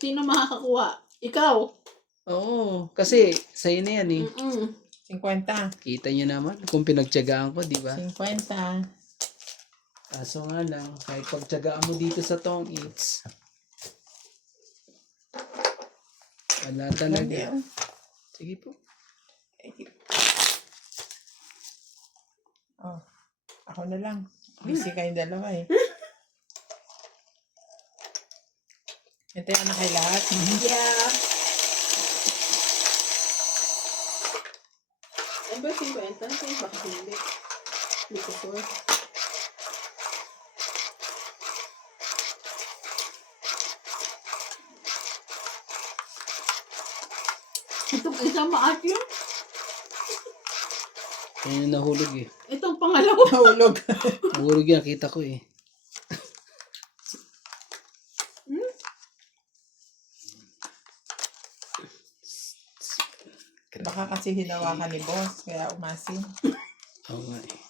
Sino makakakuha? Ikaw. Oo, kasi sa'yo na yan eh. 50. Kita nyo naman kung pinagtyagaan ko, di ba? 50. Kaso nga lang, kahit pagtyagaan mo dito sa Tong Eats, wala talaga. Sige po. Oh, ako na lang. Busy kayong dalawa eh. Ito yung anak kay lahat. Yeah. Ay ba, 50? Ay, baka hindi. Hindi ko sure. Itong isang maat yun. Ayun yung nahulog eh. Itong pangalawa. Nahulog. Nahulog yan, kita ko eh. Baka kasi hinawakan ni boss. Kaya umasin. Oo nga eh.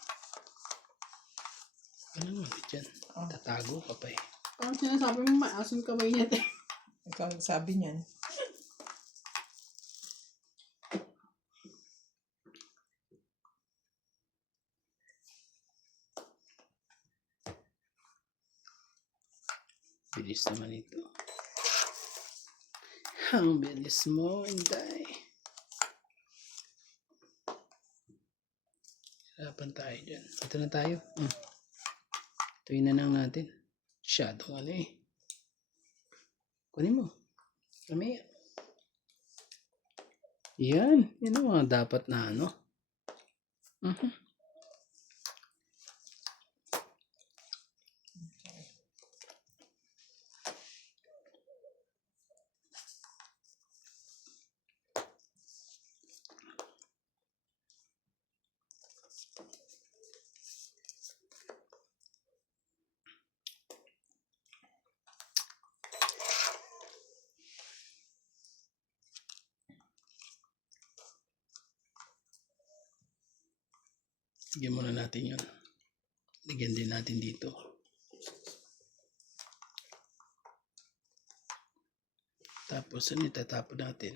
Ano naman dyan? Tatago ka pa eh. Parang sinasabi mo, maasin kamay niya. Ikaw nagsabi niyan. Bilis naman ito. Ang bilis mo, Inday. Hirapan tayo dyan. Ito na tayo. Tuwin na lang natin. Shadow eh. Kunin mo. Kami. Yan. Yan ang mga dapat na Lagyan muna natin yun. Lagyan din natin dito. Tapos ano itatapon natin?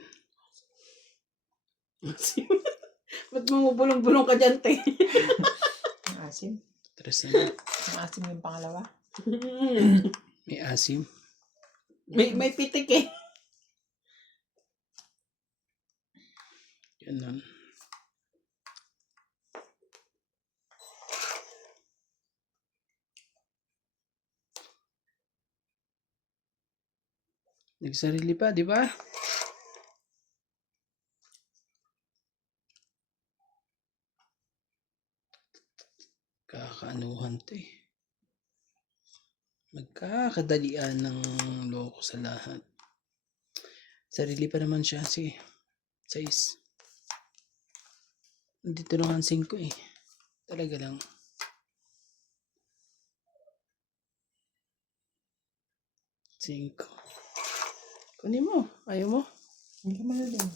Ba't mamubulong-bulong ka dyan, te? Ang asim. Tres na. Ang asim yung pangalawa. May asim. may pitik eh. Ganun. Nagsarili pa, di ba? Kakaanuhan to eh. Magkakadalian ng loko sa lahat. Sarili pa naman siya. Sige. 6. Dito naman 5 eh. Talaga lang. Cinco. Kunin mo. Ayaw mo? Hindi ka malalim.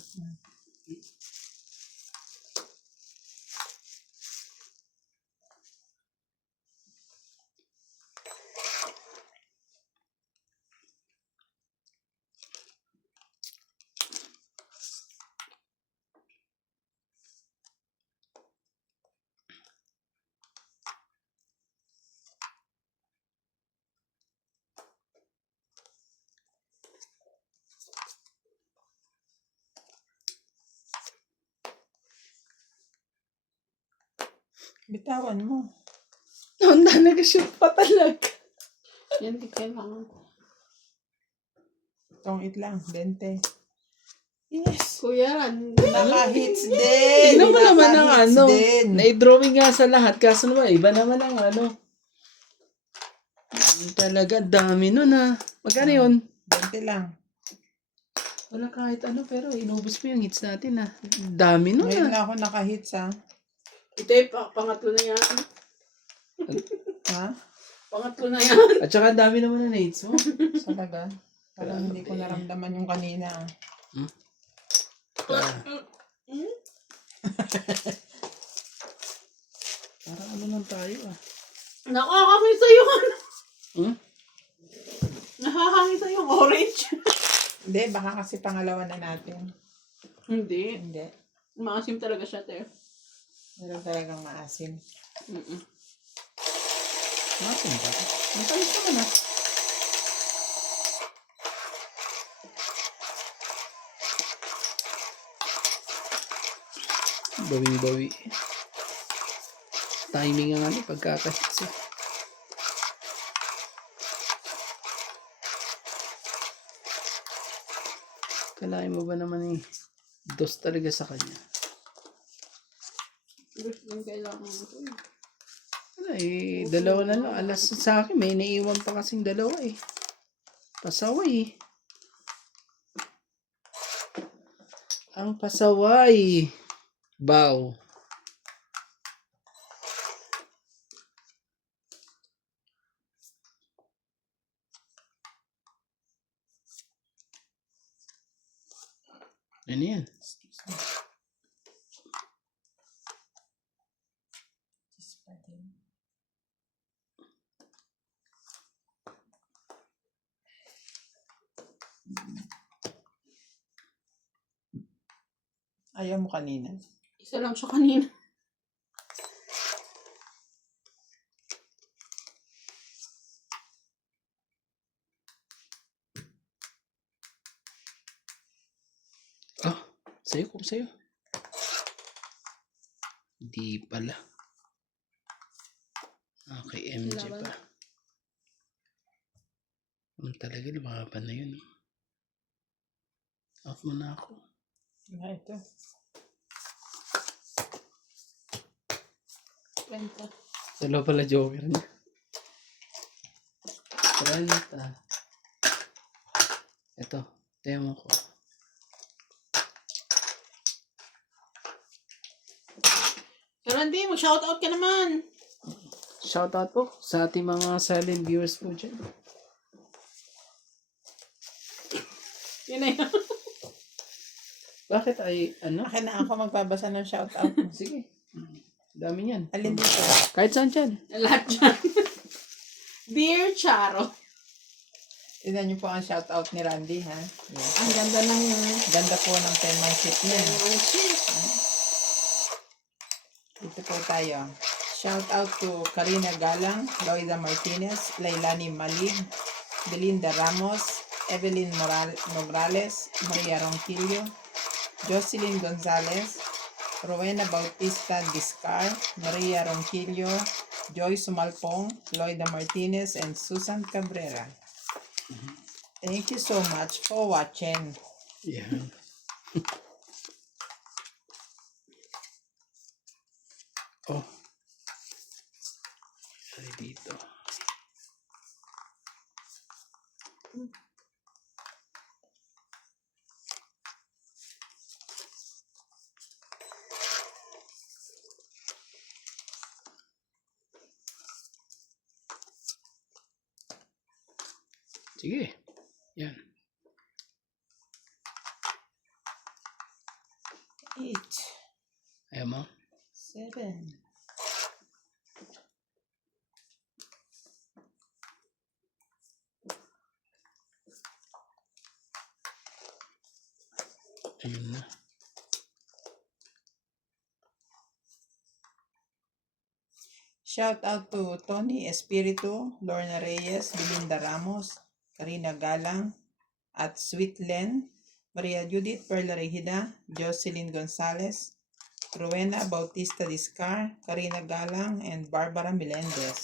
Bitawan mo. Handa nag-shoot pa talaga. Yan, di kailangan. Tongit lang. 20. Yes. Kuya, Naka-hits din. Tingnan mo naman ang Naka-hits ano. din. Na-drawing nga sa lahat. Kaso naman, iba naman ang ano. Talaga, dami nun ah. Magkano yun? 20 lang. Wala kahit ano, pero inubos mo yung hits natin ah. Dami nun Ngayon ah. na ako naka-hits ha. ito eh, pangatlo na yan. Ha? Pangatlo na yan. At saka dami naman na hits mo. Talaga. Parang hindi ko naramdaman yung kanina. Parang ano lang tayo ah. Nakakangisa yung ano. Hmm? Nakakangisa yung orange. Hindi, baka kasi pangalawa na natin. Hindi. Hindi. Maasim talaga siya, te. Meron talagang maasim. Masin ba? Matalis naman ah. Bawi-bawi. Timing ang ano, pagkakahits eh. Kalahin mo ba naman eh, dos talaga sa kanya. Gusto lang kailangan mo ito eh. Ano eh, dalawa na lang. Alas sa akin, may naiiwan pa kasing dalawa eh. Pasaway eh. Ang pasaway. Bow. Ano yan? Ayaw mo kanina. Isa lang siya kanina. Ah, sa'yo ko sa'yo. Di pala. Okay, MJ Laban. pa. Talaga, lumaban na yun. Off mo na ako. Nga ito. 20. Dalawa pala joker niya. 30. Ito, tayo mo ko. Pero hindi, mag-shoutout ka naman. Shoutout po sa ating mga silent viewers po dyan. Yun na yun. Bakit ay, ano? Akin na ako magbabasa ng shoutout mo. Sige. Dami yan. Alin dito? Kahit saan dyan. Lahat yan. Dear Charo. Tignan niyo po ang shoutout ni Randy, ha? Yes. Ang ganda ng Ganda po ng penmanship niya. shit. Dito po tayo. Shout out to Karina Galang, Loida Martinez, Lailani Malig, Belinda Ramos, Evelyn Nograles, Maria Ronquillo, Jocelyn Gonzalez, Rowena Bautista Discar, Maria Ronquillo, Joy Sumalpong, Loida Martinez, and Susan Cabrera. Thank you so much for watching. Yeah. Oh. Ay, dito. Sige. Yan. 8, Ayaw mo? 7, Ayun na. Shout out to Tony Espiritu, Lorna Reyes, Belinda Ramos, Karina Galang, at Sweet Len, Maria Judith Perla Regida, Jocelyn Gonzalez, Rowena Bautista Discar, Karina Galang, and Barbara Melendez.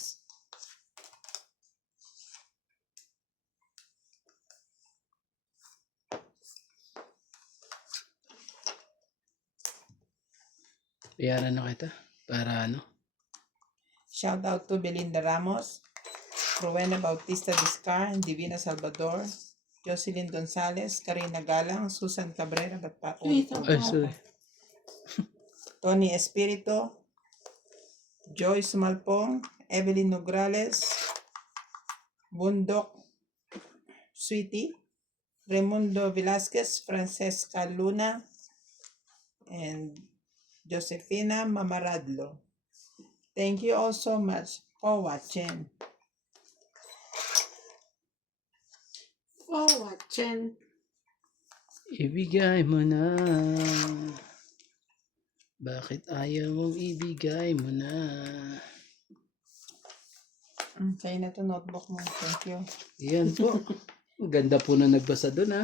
Bayaran na kita. Para ano? Shout out to Belinda Ramos, Rowena Bautista Discar, Divina Salvador, Jocelyn Gonzalez, Karina Galang, Susan Cabrera, ba't pa ulit-ulit Ay, ako? sorry. Tony Espiritu, Joyce Malpong, Evelyn Nograles, Bundok Sweetie, Raimundo Velasquez, Francesca Luna, and Josefina Mamaradlo. Thank you all so much for watching. Oh, watching. Ibigay mo na. Bakit ayaw mong ibigay mo na? Sa'yo na to notebook mo. Thank you. Yan po. Ang ganda po na nagbasa dun, ha?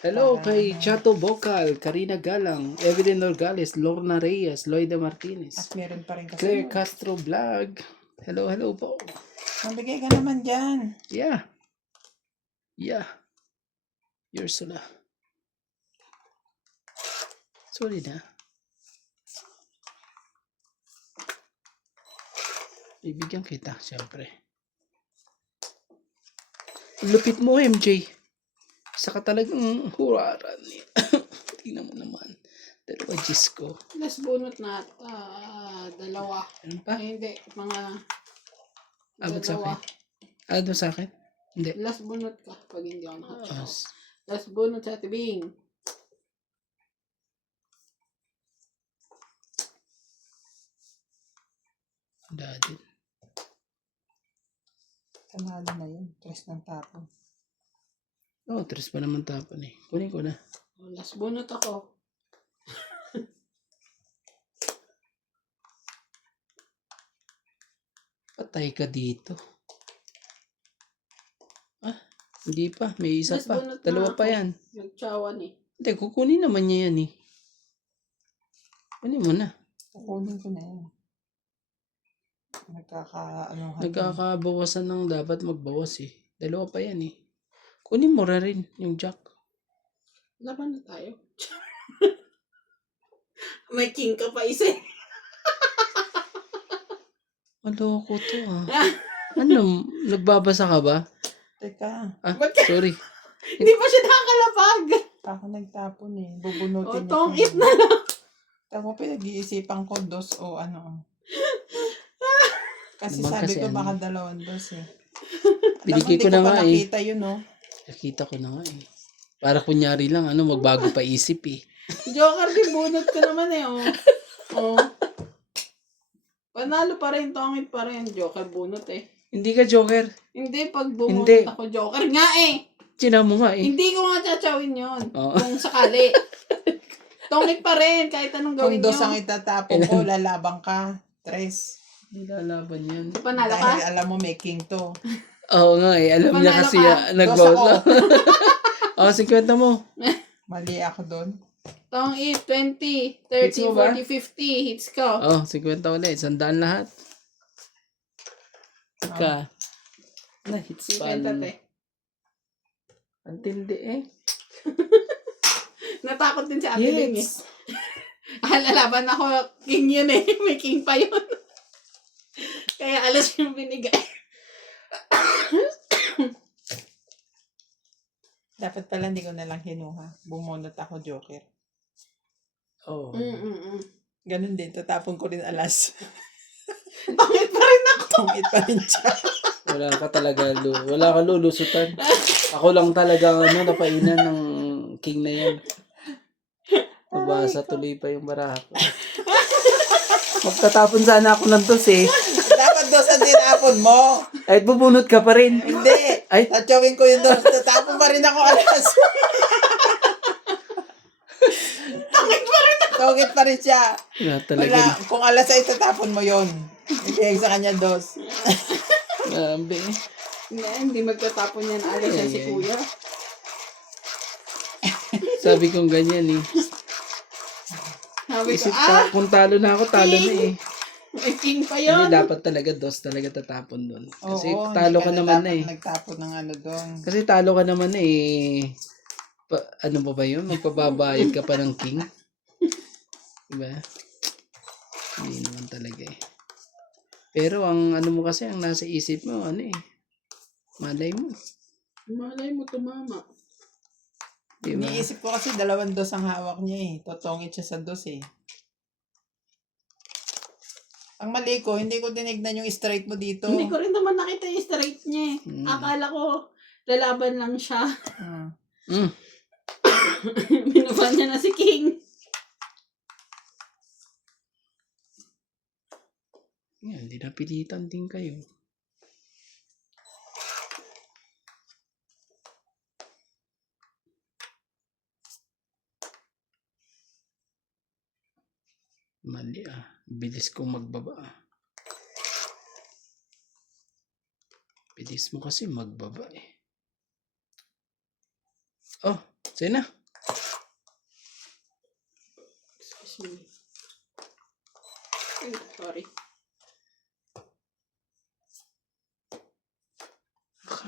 Hello kay Chato Vocal, Karina Galang, Evelyn Nogales, Lorna Reyes, Loida Martinez, At meron pa rin Claire kasi. Castro Vlog. Hello, hello po. Mabigay ka naman dyan. Yeah. Yeah. Ursula. Sorry na. Ibigyan kita, siyempre. Lupit mo, MJ. Saka talagang huraran. Tingnan mo naman. Dalawa, Diyos ko. Last bunot na dalawa. Ano pa? Ay, hindi. Mga Abot sa dalawa. akin? Ano sa akin? Hindi. Last bunot ka pag hindi ako nakatawa. Oh, Last bunot sa tibing. dati. Tanalo na yun. Tres ng tapon. Oh, tres pa naman tapon eh. Kunin ko na. Oh, last bunot ako. Patay ka dito. Ah, hindi pa. May isa Last pa. bunot na Dalawa pa ako. yan. Nagtsawan eh. Hindi, kukunin naman niya yan eh. Kunin mo na. Kukunin ko na yan. Nagkakabawasan ng dapat magbawas eh. Dalawa pa yan eh. Kunin mo rin yung jack. Laban na tayo. May king ka pa isa eh. Maloko to ah. Ano, nagbabasa ka ba? Teka, Ah, Ba't ka- sorry. Hindi pa siya nakakalapag. ako nagtapon eh. O, Bubunutin tong it na lang. Ako pinag-iisipan ko dos o ano. Kasi Naman sabi kasi ko ano. baka dalawang dos eh. Binigay Alam ko na hindi nga pa eh. nakita yun, no? Nakita ko na nga eh. Para kunyari lang, ano, magbago pa isip eh. Joker, di bunot ka naman eh. Oh. Oh. Panalo pa rin, tongit pa rin. Joker bunot eh. Hindi ka joker. Hindi, pag Hindi. bumunot ako, joker nga eh. Sinabi mo nga eh. Hindi ko nga tsachawin yun. Oo. Kung sakali. Tongit pa rin, kahit anong Kung gawin dos ang nyo. itatapon ko, lalabang ka. Tres. Nilalaban yan. Panalo ka? Dahil alam mo, may king to. Oo nga eh. Alam niya Panalo kasi ka. nag-vote. Dos Oo, 50 mo. Mali ako doon. Tong it, 20, Hits 30, mo ba? 40, 50. Hits ko. Oo, 50 ulit. 100 lahat. Ka. Na hits pa. 50 te. Ang tindi eh. Natakot din si Ate Ling eh. Hits. Lalaban ako, king yun eh. May king pa yun. Kaya alas yung binigay. Dapat pala hindi ko nalang kinuha. Bumunot ako joker. Oo. Ganun din, tatapon ko rin alas. Bakit pa rin ako? Tungit pa rin siya. Wala ka talaga, wala ka lulusutan. Ako lang talaga napainan ng king na yan. Nabasa tuloy pa yung baraha ko. Magtatapon sana ako ng dos eh. Dapat dos ang tinapon mo. Ay, bubunot ka pa rin. Hindi. Ay. Tatsawin ko yung dos. Tatapon pa rin ako alas. Tungit pa rin siya. Wala talaga. Wala. Kung alas ay tatapon mo yon. Ibigay sa kanya dos. Grabe. Hindi magtatapon yan alas yan si Ay, ay. Kuya. Sabi kong ganyan eh. Sabi ko, Isip ka, kung talo na ako, talo na eh. may king pa Hindi, yun. dapat talaga dos talaga tatapon doon. Kasi Oo, talo hindi ka naman na dapat eh. Nagtapon ng ano doon. Kasi talo ka naman na eh. Ano ba yun? Magpababayad ka pa ng king? Diba? Hindi naman talaga eh. Pero ang ano mo kasi, ang nasa isip mo, ano eh. Malay mo. Malay mo tumama. Diba? Iniisip ko kasi 2 dos ang hawak niya eh. Totongit siya sa dos eh. Ang mali ko, hindi ko tinignan yung straight mo dito. Hindi ko rin naman nakita yung straight niya eh. Akala ko lalaban lang siya. Hmm. Binuban niya na si King. Yan, hindi napilitan din kayo. Mali ah. Bilis kong magbaba. Bilis mo kasi magbaba eh. Oh, sa'yo na. Excuse me. Ay, sorry.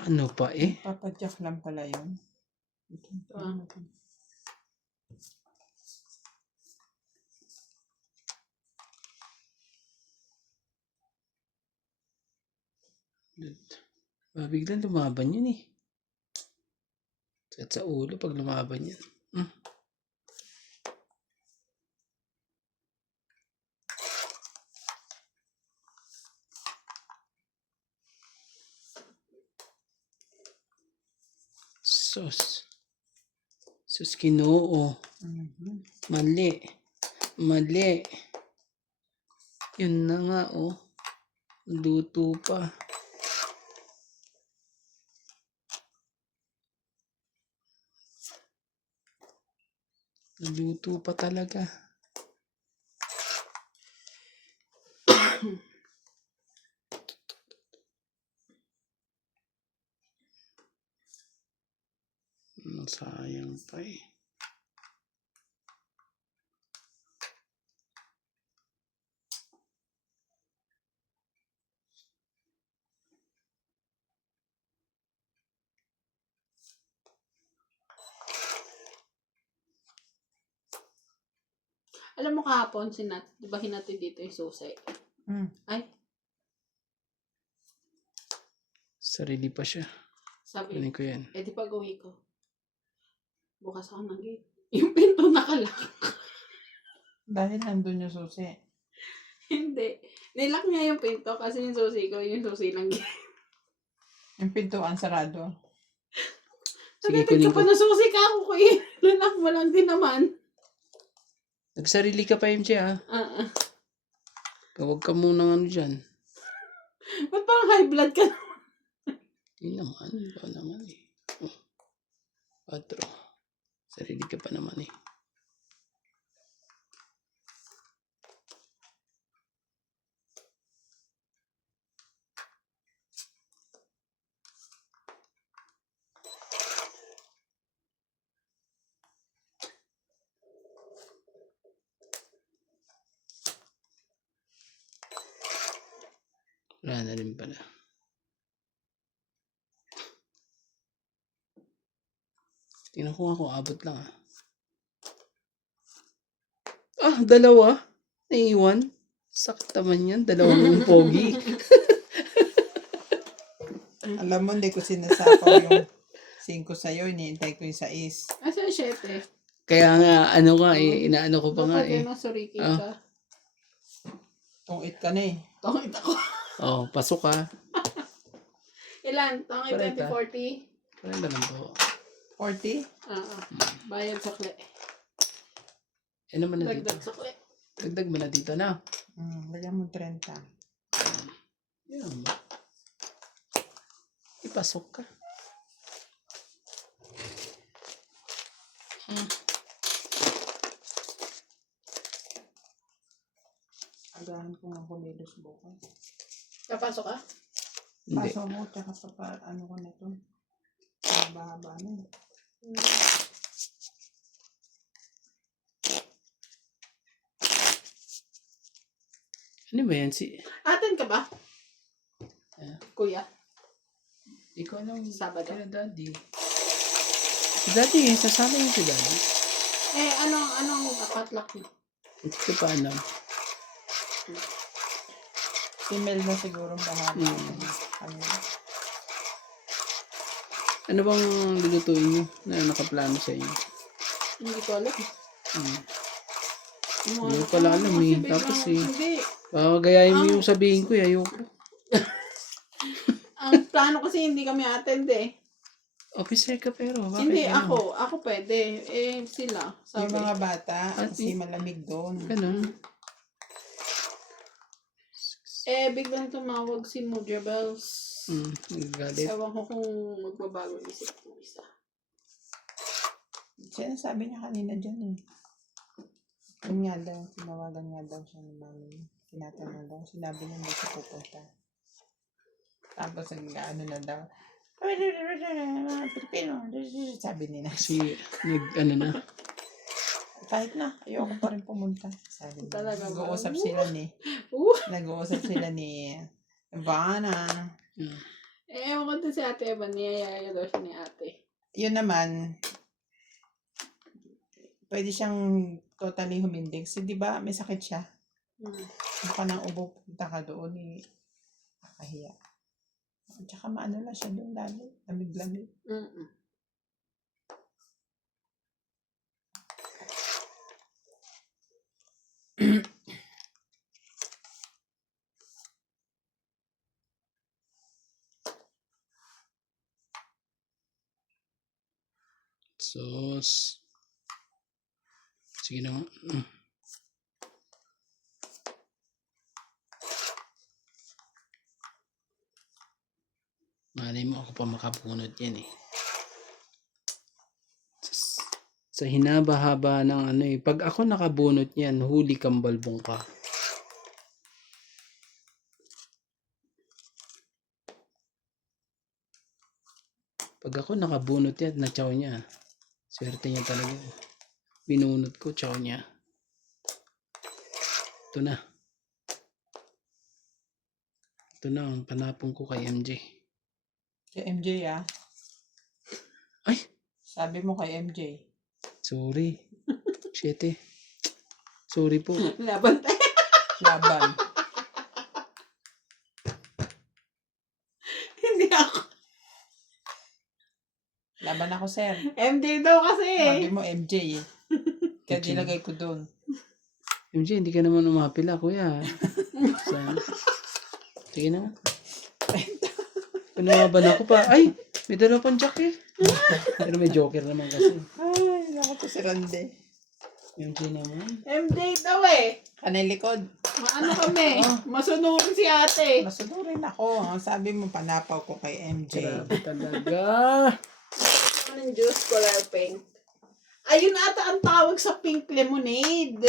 Ano pa eh? Papadyak lang pala yun. Ah. Biglang lumaban yun eh. Sa ulo pag lumaban yan. Sus. Sus Kinoo. Mali. Mali. Yun na nga oh. Luto pa. Luto pa talaga. Sayang pa eh. Alam mo kahapon, di ba hinatid dito yung susi? Ay, Sarili pa siya. sabi, Kunin ko yan. di pag uwi ko, bukas ako ng gate. Yung pinto nakalak. Dahil nandun yung susi. Hindi. Nilak niya yung pinto kasi yung susi ko, yung susi ng gate. Yung pintuan sarado. Sige, Sige, kunin ka pa ko. na susi ka ako ko eh. Lanak mo lang din naman. Nagsarili ka pa, MJ ah. Huwag ka munang ano dyan. Ba't parang high blood ka na? Hindi naman. Ikaw naman eh. Oh, 4. Sarili ka pa naman eh. Wala na rin pala. Tingnan ko nga kung abot lang ah. Ah, 2. Naiwan. Sakit naman yan. 2 pogi. Alam mo, hindi ko sinasapaw yung 5 sa'yo. Iniintay ko yung 6. Asa 7? Kaya nga, ano nga eh. Inaano ko pa nga Dapat eh. yun ang suriki Ah. ka. Tungit ka na eh. Tungit ako. Oh, pasok ka. Ilan? Tungit Correct, 2040? Wala na lang po. 40? Bayad sakli. Eh naman na dito. Dagdag sakli. Dagdag mo na dito na. Lagyan mo 30. Yan ba? Ipasok ka. Agahan ko nga kumilos bukas. Kapasok ka? Hindi. Paso mo, tsaka ano ko na ito. Mahaba-haba na. Ano ba yan? Atin ka ba? Kuya? Ikaw lang. Sabado. Kaya daddy. Si daddy, sasama yung si daddy. Anong patlak mo? Hindi ko pa alam. Email na siguro bahala. Ano bang lulutuin nyo na nakaplano sa inyo? Hindi ko alam. Hindi ko pala alam eh. Tapos eh. Hindi. Gayahin mo yung sabihin ko eh. Ayoko. Ang plano kasi hindi kami attend eh. Officer ka pero. Bakit Hindi, ganun? ako pwede. Sila. Yung Sabi. mga bata, At kasi malamig doon. Ganun. Biglang tumawag si Mojo Bells. Nagagalit. Ewan ko kung magbabago isip ko isa. Siya sabi niya kanina dyan eh. Yun nga daw, tinawagan nga daw siya ng mami. Tinatanong daw, sinabi niya hindi siya pupunta. Tapos ano na daw, Pilipino, sabi nila. Kasi ano na. Kahit na, ayoko pa rin pumunta. Sabi nila. Talaga ba? Nag-uusap sila ni, Uh! nag-uusap sila ni Ivana. Ewan ko din si Ate Evan. Niyayaya daw siya ni Ate. Yun naman, pwede siyang totally humindig. Kasi di ba may sakit siya? Baka nang ubo punta ka doon eh. Nakahiya. At saka maano na siya doon lalo. Lamig-lamig. Sos. Sige na nga. Malay mo ako pa makabunot yan eh. Sa hinaba-haba ng ano eh. Pag ako nakabunot yan, huli kang balbong ka. Pag ako nakabunot yan, na-chow niya. Swerte niya talaga. Binunot ko, chow niya. Ito na. Ito na ang panapong ko kay MJ. Kay MJ ah. Ay! Sabi mo kay MJ. Sorry. Shit eh. Sorry po. Laban tayo. Laban. Hindi ako. Laban ako, sir. MJ daw kasi eh. Sabi mo MJ eh. Kaya nilagay ko doon. MJ, hindi ka naman umapila, kuya. Sige na. Pinawaban ako pa. Ay! May dalawa pang jack eh. Pero may joker naman kasi. Ay, naku to si Rande. MJ naman. MJ daw eh. Kanay likod. Maano kami? Masunurin si ate. Masunurin ako. Sabi mo, panapaw ko kay MJ. Grabe talaga. Anong juice color pink? Ayun ata ang tawag sa pink lemonade.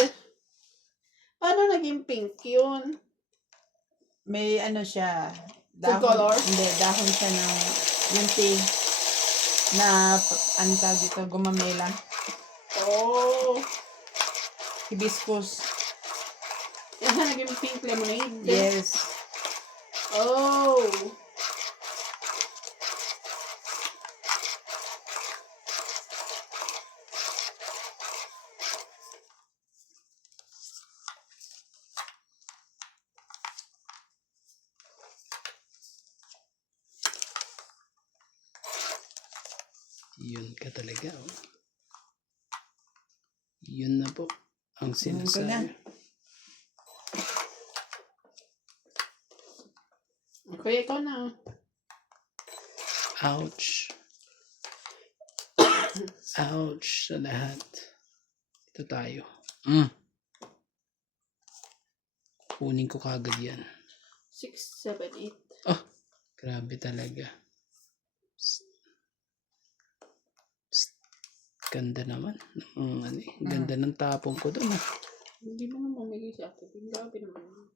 Paano naging pink yun? May ano siya. Food color? Hindi, dahon siya ng yung tea na ano tawag dito, gumamela. Oh. Hibiscus. Yan siya naging pink lemonade. Yes. Oh. Yun ka talaga. Oh. Yun na po ang Yun ko na. sinasabi. Okay, ikaw na. Ouch. Ouch sa lahat. Ito tayo. Kunin ko kagad yan. 6, 7, 8. Oh, grabe talaga. Psst. Psst. Ganda naman. Ganda ng tapong ko doon. Hindi mo naman mamigay si ate. Grabe naman.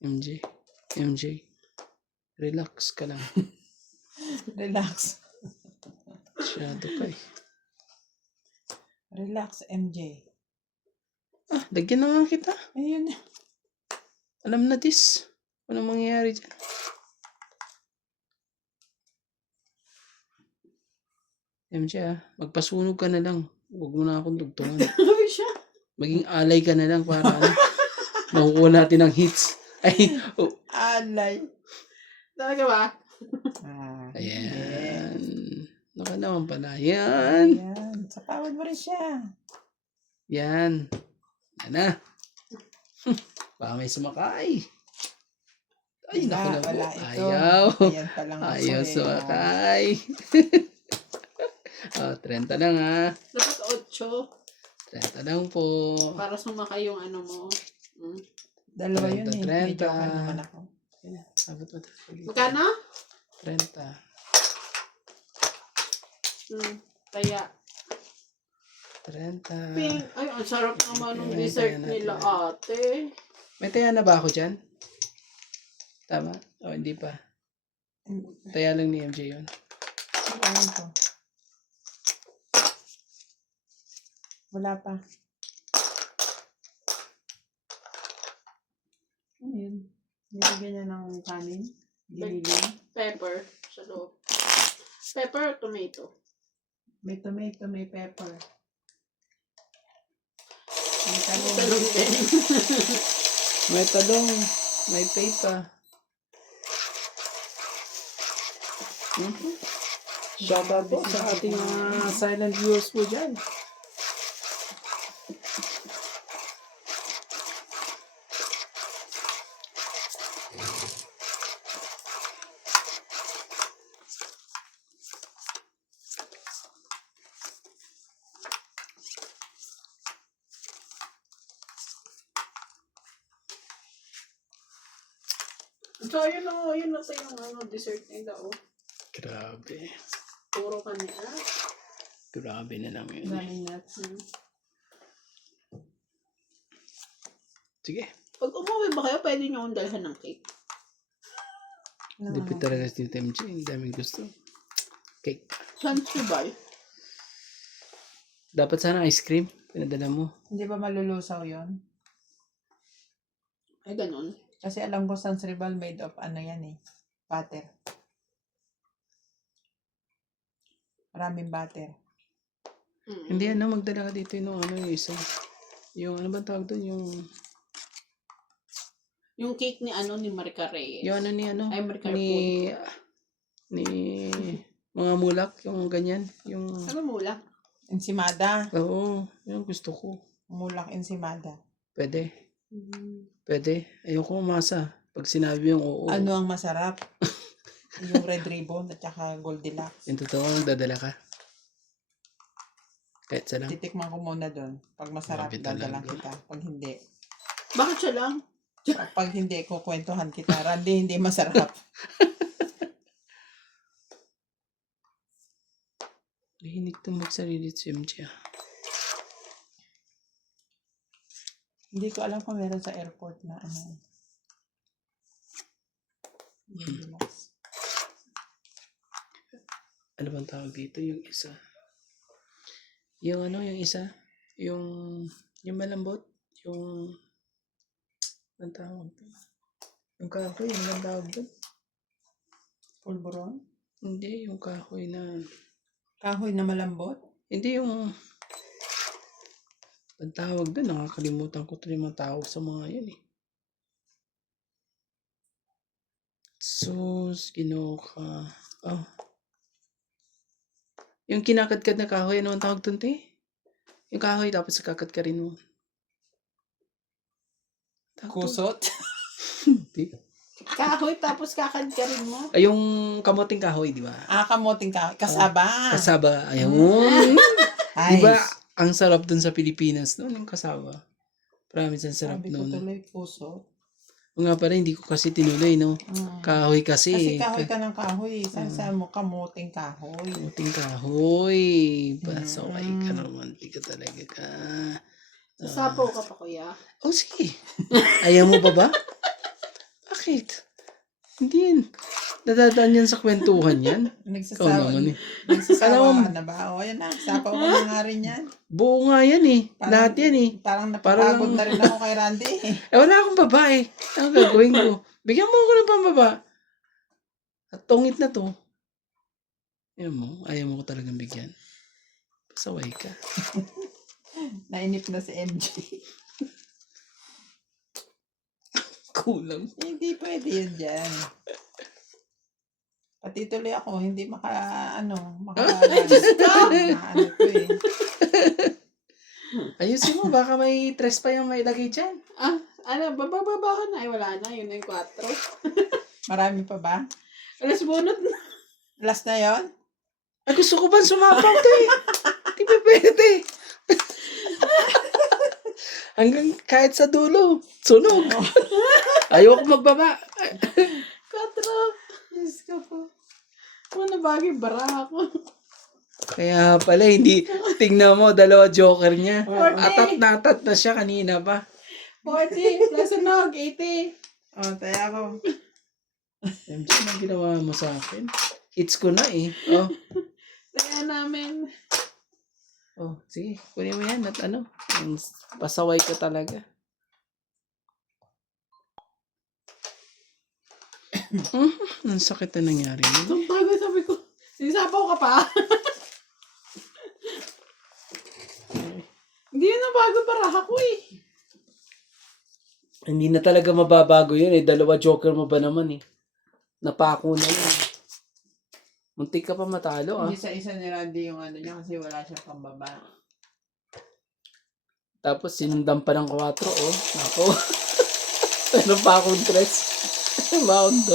MJ. Relax ka lang. Relax. Masyado ka eh. Relax, MJ. Lagyan na nga kita. Ayun. Alam na this. Anong mangyayari dyan? MJ magpasunog ka na lang. Huwag mo na akong tugtungan. Grabe siya. Maging alay ka na lang para makukuha natin ang hits. Ay, oh. Alay. Talaga ba? Ayan. Naka naman pala. Yan. Ayan. Sa pawad mo rin siya. Yan. Yan na. Baka may sumakay. Ay, naku na po. Wala ito. Ayaw. Ayan palang Ayaw aso, sumakay. Oh, 30 lang ha. Dapat 8. 30 lang po. Para sumakay yung ano mo. Dalawa yun eh. 30. Medyo okay naman ako. Ayan, abot mo ito. Magkano? 30. Kaya. 30. Pink. Ay, ang sarap naman ng Okay, dessert kaya natin nila, yan. ate. May taya na ba ako dyan? Tama? O, hindi pa. Taya lang ni MJ yun. Ayan ko. Wala pa. Ano yun? Nilagyan niya ng kanin. Giniling. Pepper sa loob. Pepper or tomato? May tomato, may pepper. May talong. Talong din. May talong. May paypa. Shout out po sa ating silent viewers po dyan. So, yun na sa yung dessert nila, oh. Grabe. Puro kanila. Grabe na lang yun. Daming nuts. Sige. Pag umuwi ba kayo, pwede nyo akong dalhan ng cake. Hindi pa talaga si MJ. Ang daming gusto. Cake. Saan subay? Dapat sana ice cream. Pinadala mo. Hindi ba malulusaw yon? Ay, ganun. Kasi alam ko Sans Ribal made of ano yan eh. Butter. Maraming butter. Hindi magdala ka dito yung yung isa. Yung ano ba tawag doon? Yung cake ni Marica Reyes. Yung ano Ay, Marica ni mga mulak. Yung ganyan. Yung, Ano mula? Ensimada. oo. Yung gusto ko. Mulak ensimada. Pwede. Pwede. Ayoko umasa. Pag sinabi yung oo. Ano ang masarap? Yung red ribbon at saka Goldilocks. Yung totoo, dadala ka. Kahit sa lang. Titikman ko muna doon. Pag masarap, Grabe dadalang talaga. kita. Pag hindi, Bakit siya lang? pag hindi, kukwentuhan kita. Randy, hindi masarap. Mahinig to magsarili si MJ. Hindi ko alam kung meron sa airport na ano. Relax. Ano bang tawag dito? Yung isa. Yung ano, yung isa. Yung malambot. Yung, ang tawag to? Yung kahoy, yung ang tawag doon. Pulburon? Hindi, yung kahoy na, Kahoy na malambot? hindi yung, ang tawag doon, nakakalimutan ko tuloy mga tawag sa mga yan eh. Sus, ginoka. Oh. Yung kinakadkad na kahoy, ano ang tawag doon, te? Yung kahoy, tapos kakad ka rin mo. Tawag doon. Kusot? Hindi. Kahoy tapos kakadkarin mo. Ay, yung kamuting kahoy, di ba? Kamuting kahoy. Kasaba. Kasaba, ayun. Di ba, Nice. ang sarap dun sa Pilipinas noon, yung kasaba. Promise, ang sarap Sabi ko noon. tuloy kusot. O nga pala, hindi ko kasi tinuloy, no? Kahoy Kasi kasi. kahoy ka ng kahoy. Saan mo kamuting kahoy? Kamuting kahoy. Pasaway ka, romantika talaga ka. Sasapaw ka pa, kuya. Oh, sige. Ayaw mo pa ba? Bakit? Hindi yan. Nadadaan yan sa kwentuhan yan. Ikaw Nagsasawa. naman eh. Nagsasawa Alam mo- ka na ba? O yan na. Sapaw ko na nga rin yan. Buo nga yan eh. Lahat yan eh. Parang Parang- napapagod na rin ako kay Randy. Eh, wala akong babae. Ano gagawin ko? Bigyan mo ako ng pambaba. At tungit na to. Ayaw mo? Ayaw mo ko talagang bigyan. Pasaway ka. Nainip na si MJ. Kulang. Hindi pwede yun dyan. Pati tuloy ako, hindi ano to eh. Ayusin mo, baka may tres pa yung may lagay dyan. Bababa ka na. Ay, wala na. Yun na yung 4. Marami pa ba? Alas bunot na. Last na yon? Ay, gusto ko ba sumapaw, te? Di ba pwede? Hanggang kahit sa dulo, sunog. Ayoko magbaba. 4. Diyos ko po. Ano bagay bara ako. Kaya pala, hindi, tingnan mo, dalawa joker niya. Forty. Atat na siya kanina pa. 40 plus nog, 80. Oh, tayo ako. MJ, anong ginawa mo sa akin? Hits ko na eh. Oh, Kaya namin. oh, sige, kunin mo yan at ano, yung pasaway ka talaga. Ang sakit na nangyari. Ang bago sabi ko. Sinisapaw ka pa. Hindi yun ang bago para ako eh. Hindi na talaga mababago yun eh. Dalawa joker mo ba naman eh. Napako na yun. Muntik ka pa matalo ah. Hindi sa isa ni Randy yung ano niya kasi wala siyang pambaba. Tapos sinundan pa ng 4 oh. Ako. Ano pa akong 3? Maon 2.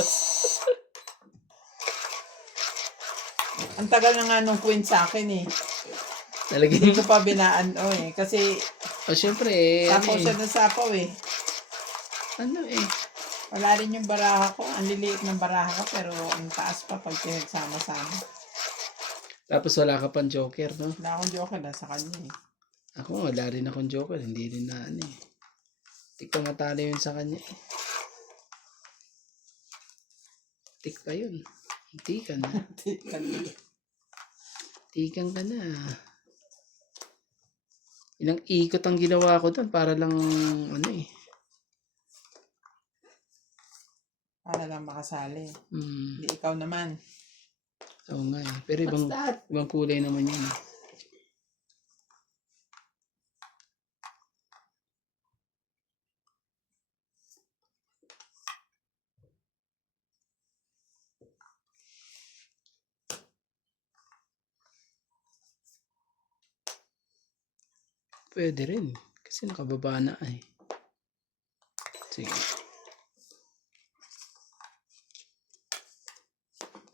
Ang tagal na nga nung queen sa akin eh. Talagang, Hindi ko pa binaan eh. Kasi oh syempre eh. Ano sapaw eh. siya ng sapaw eh. Ano eh. Wala rin yung baraha ko. Ang liliit ng baraha ko pero ang taas pa pag pinagsama-sama. Tapos wala ka pang joker no? Wala akong joker na sa kanya eh. Ako wala rin akong joker. Hindi rin na ano eh. Tik pa matalo yun sa kanya eh. Tik pa yun. Tikan na. Tikan ka na. Ilang ikot ang ginawa ko doon para lang ano eh. Para lang makasali. Hmm. Hindi ikaw naman. Oo nga eh. Pero What's that? ibang kulay naman yun eh. Pwede rin. Kasi nakababa na eh. Sige.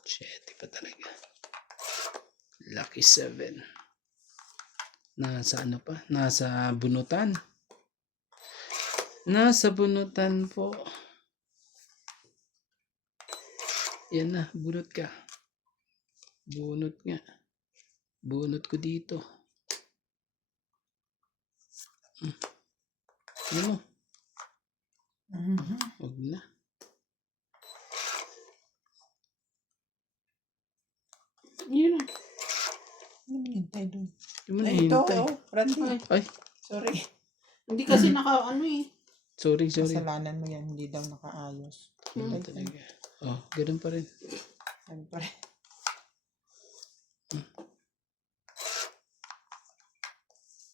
Shit, pa talaga. Lucky 7. Nasa ano pa? Nasa bunutan. Nasa bunutan po. Yan na, bunot ka. Bunot nga. Bunot ko dito. Ano mo? Huwag na. Yun na. Ano hintay doon? Hindi mo na Ay, ito, hintay. oh, Randy. Ay, Sorry. Hindi kasi ano eh. sorry. Kasalanan mo yan, hindi daw nakaayos. Ano talaga? Oh, ganun pa rin. Siyempre.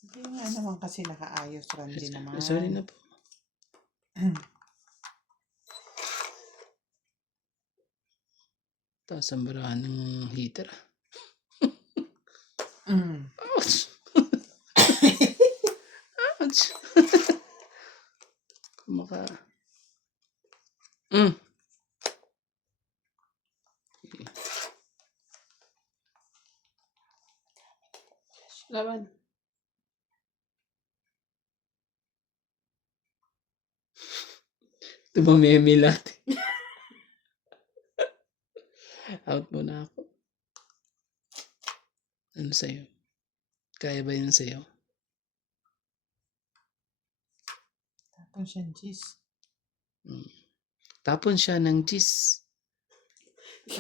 Hindi nga naman kasi nakaayos, Randy naman. Sorry na po. Taas ang barahan ng heater. Mm. Ouch! Ouch! Kumaka... Laban. Tumameme lahat. Out muna ako. Ano sa'yo? Kaya ba yun sa'yo? Tapos yan, cheese. Tapon siya ng gis.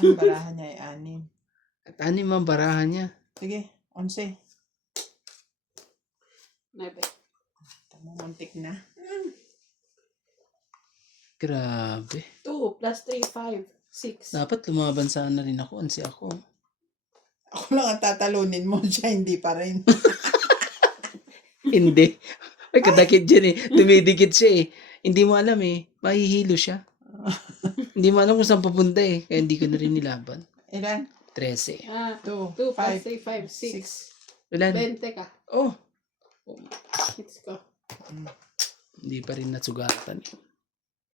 Ang barahan niya ay 6. At anim ang barahan niya. Sige, 11. Nebe. Tama, muntik na. Grabe. 2 plus 3, 5, 6. Dapat lumaban sana rin ako. Ansi ako. Ako lang ang tatalunin mo, siya hindi pa rin. Hindi. Ay, kadakit dyan eh. Dumidikit siya eh. Hindi mo alam eh. Mahihilo siya. Hindi mo alam kung saan papunta eh. Kaya hindi ko na rin nilaban. Ilan? 13. 2, 2 plus 5. 3, 5, 6. Ulan? 20 ka. Oh. Hits ko. Hindi pa rin nasugatan eh.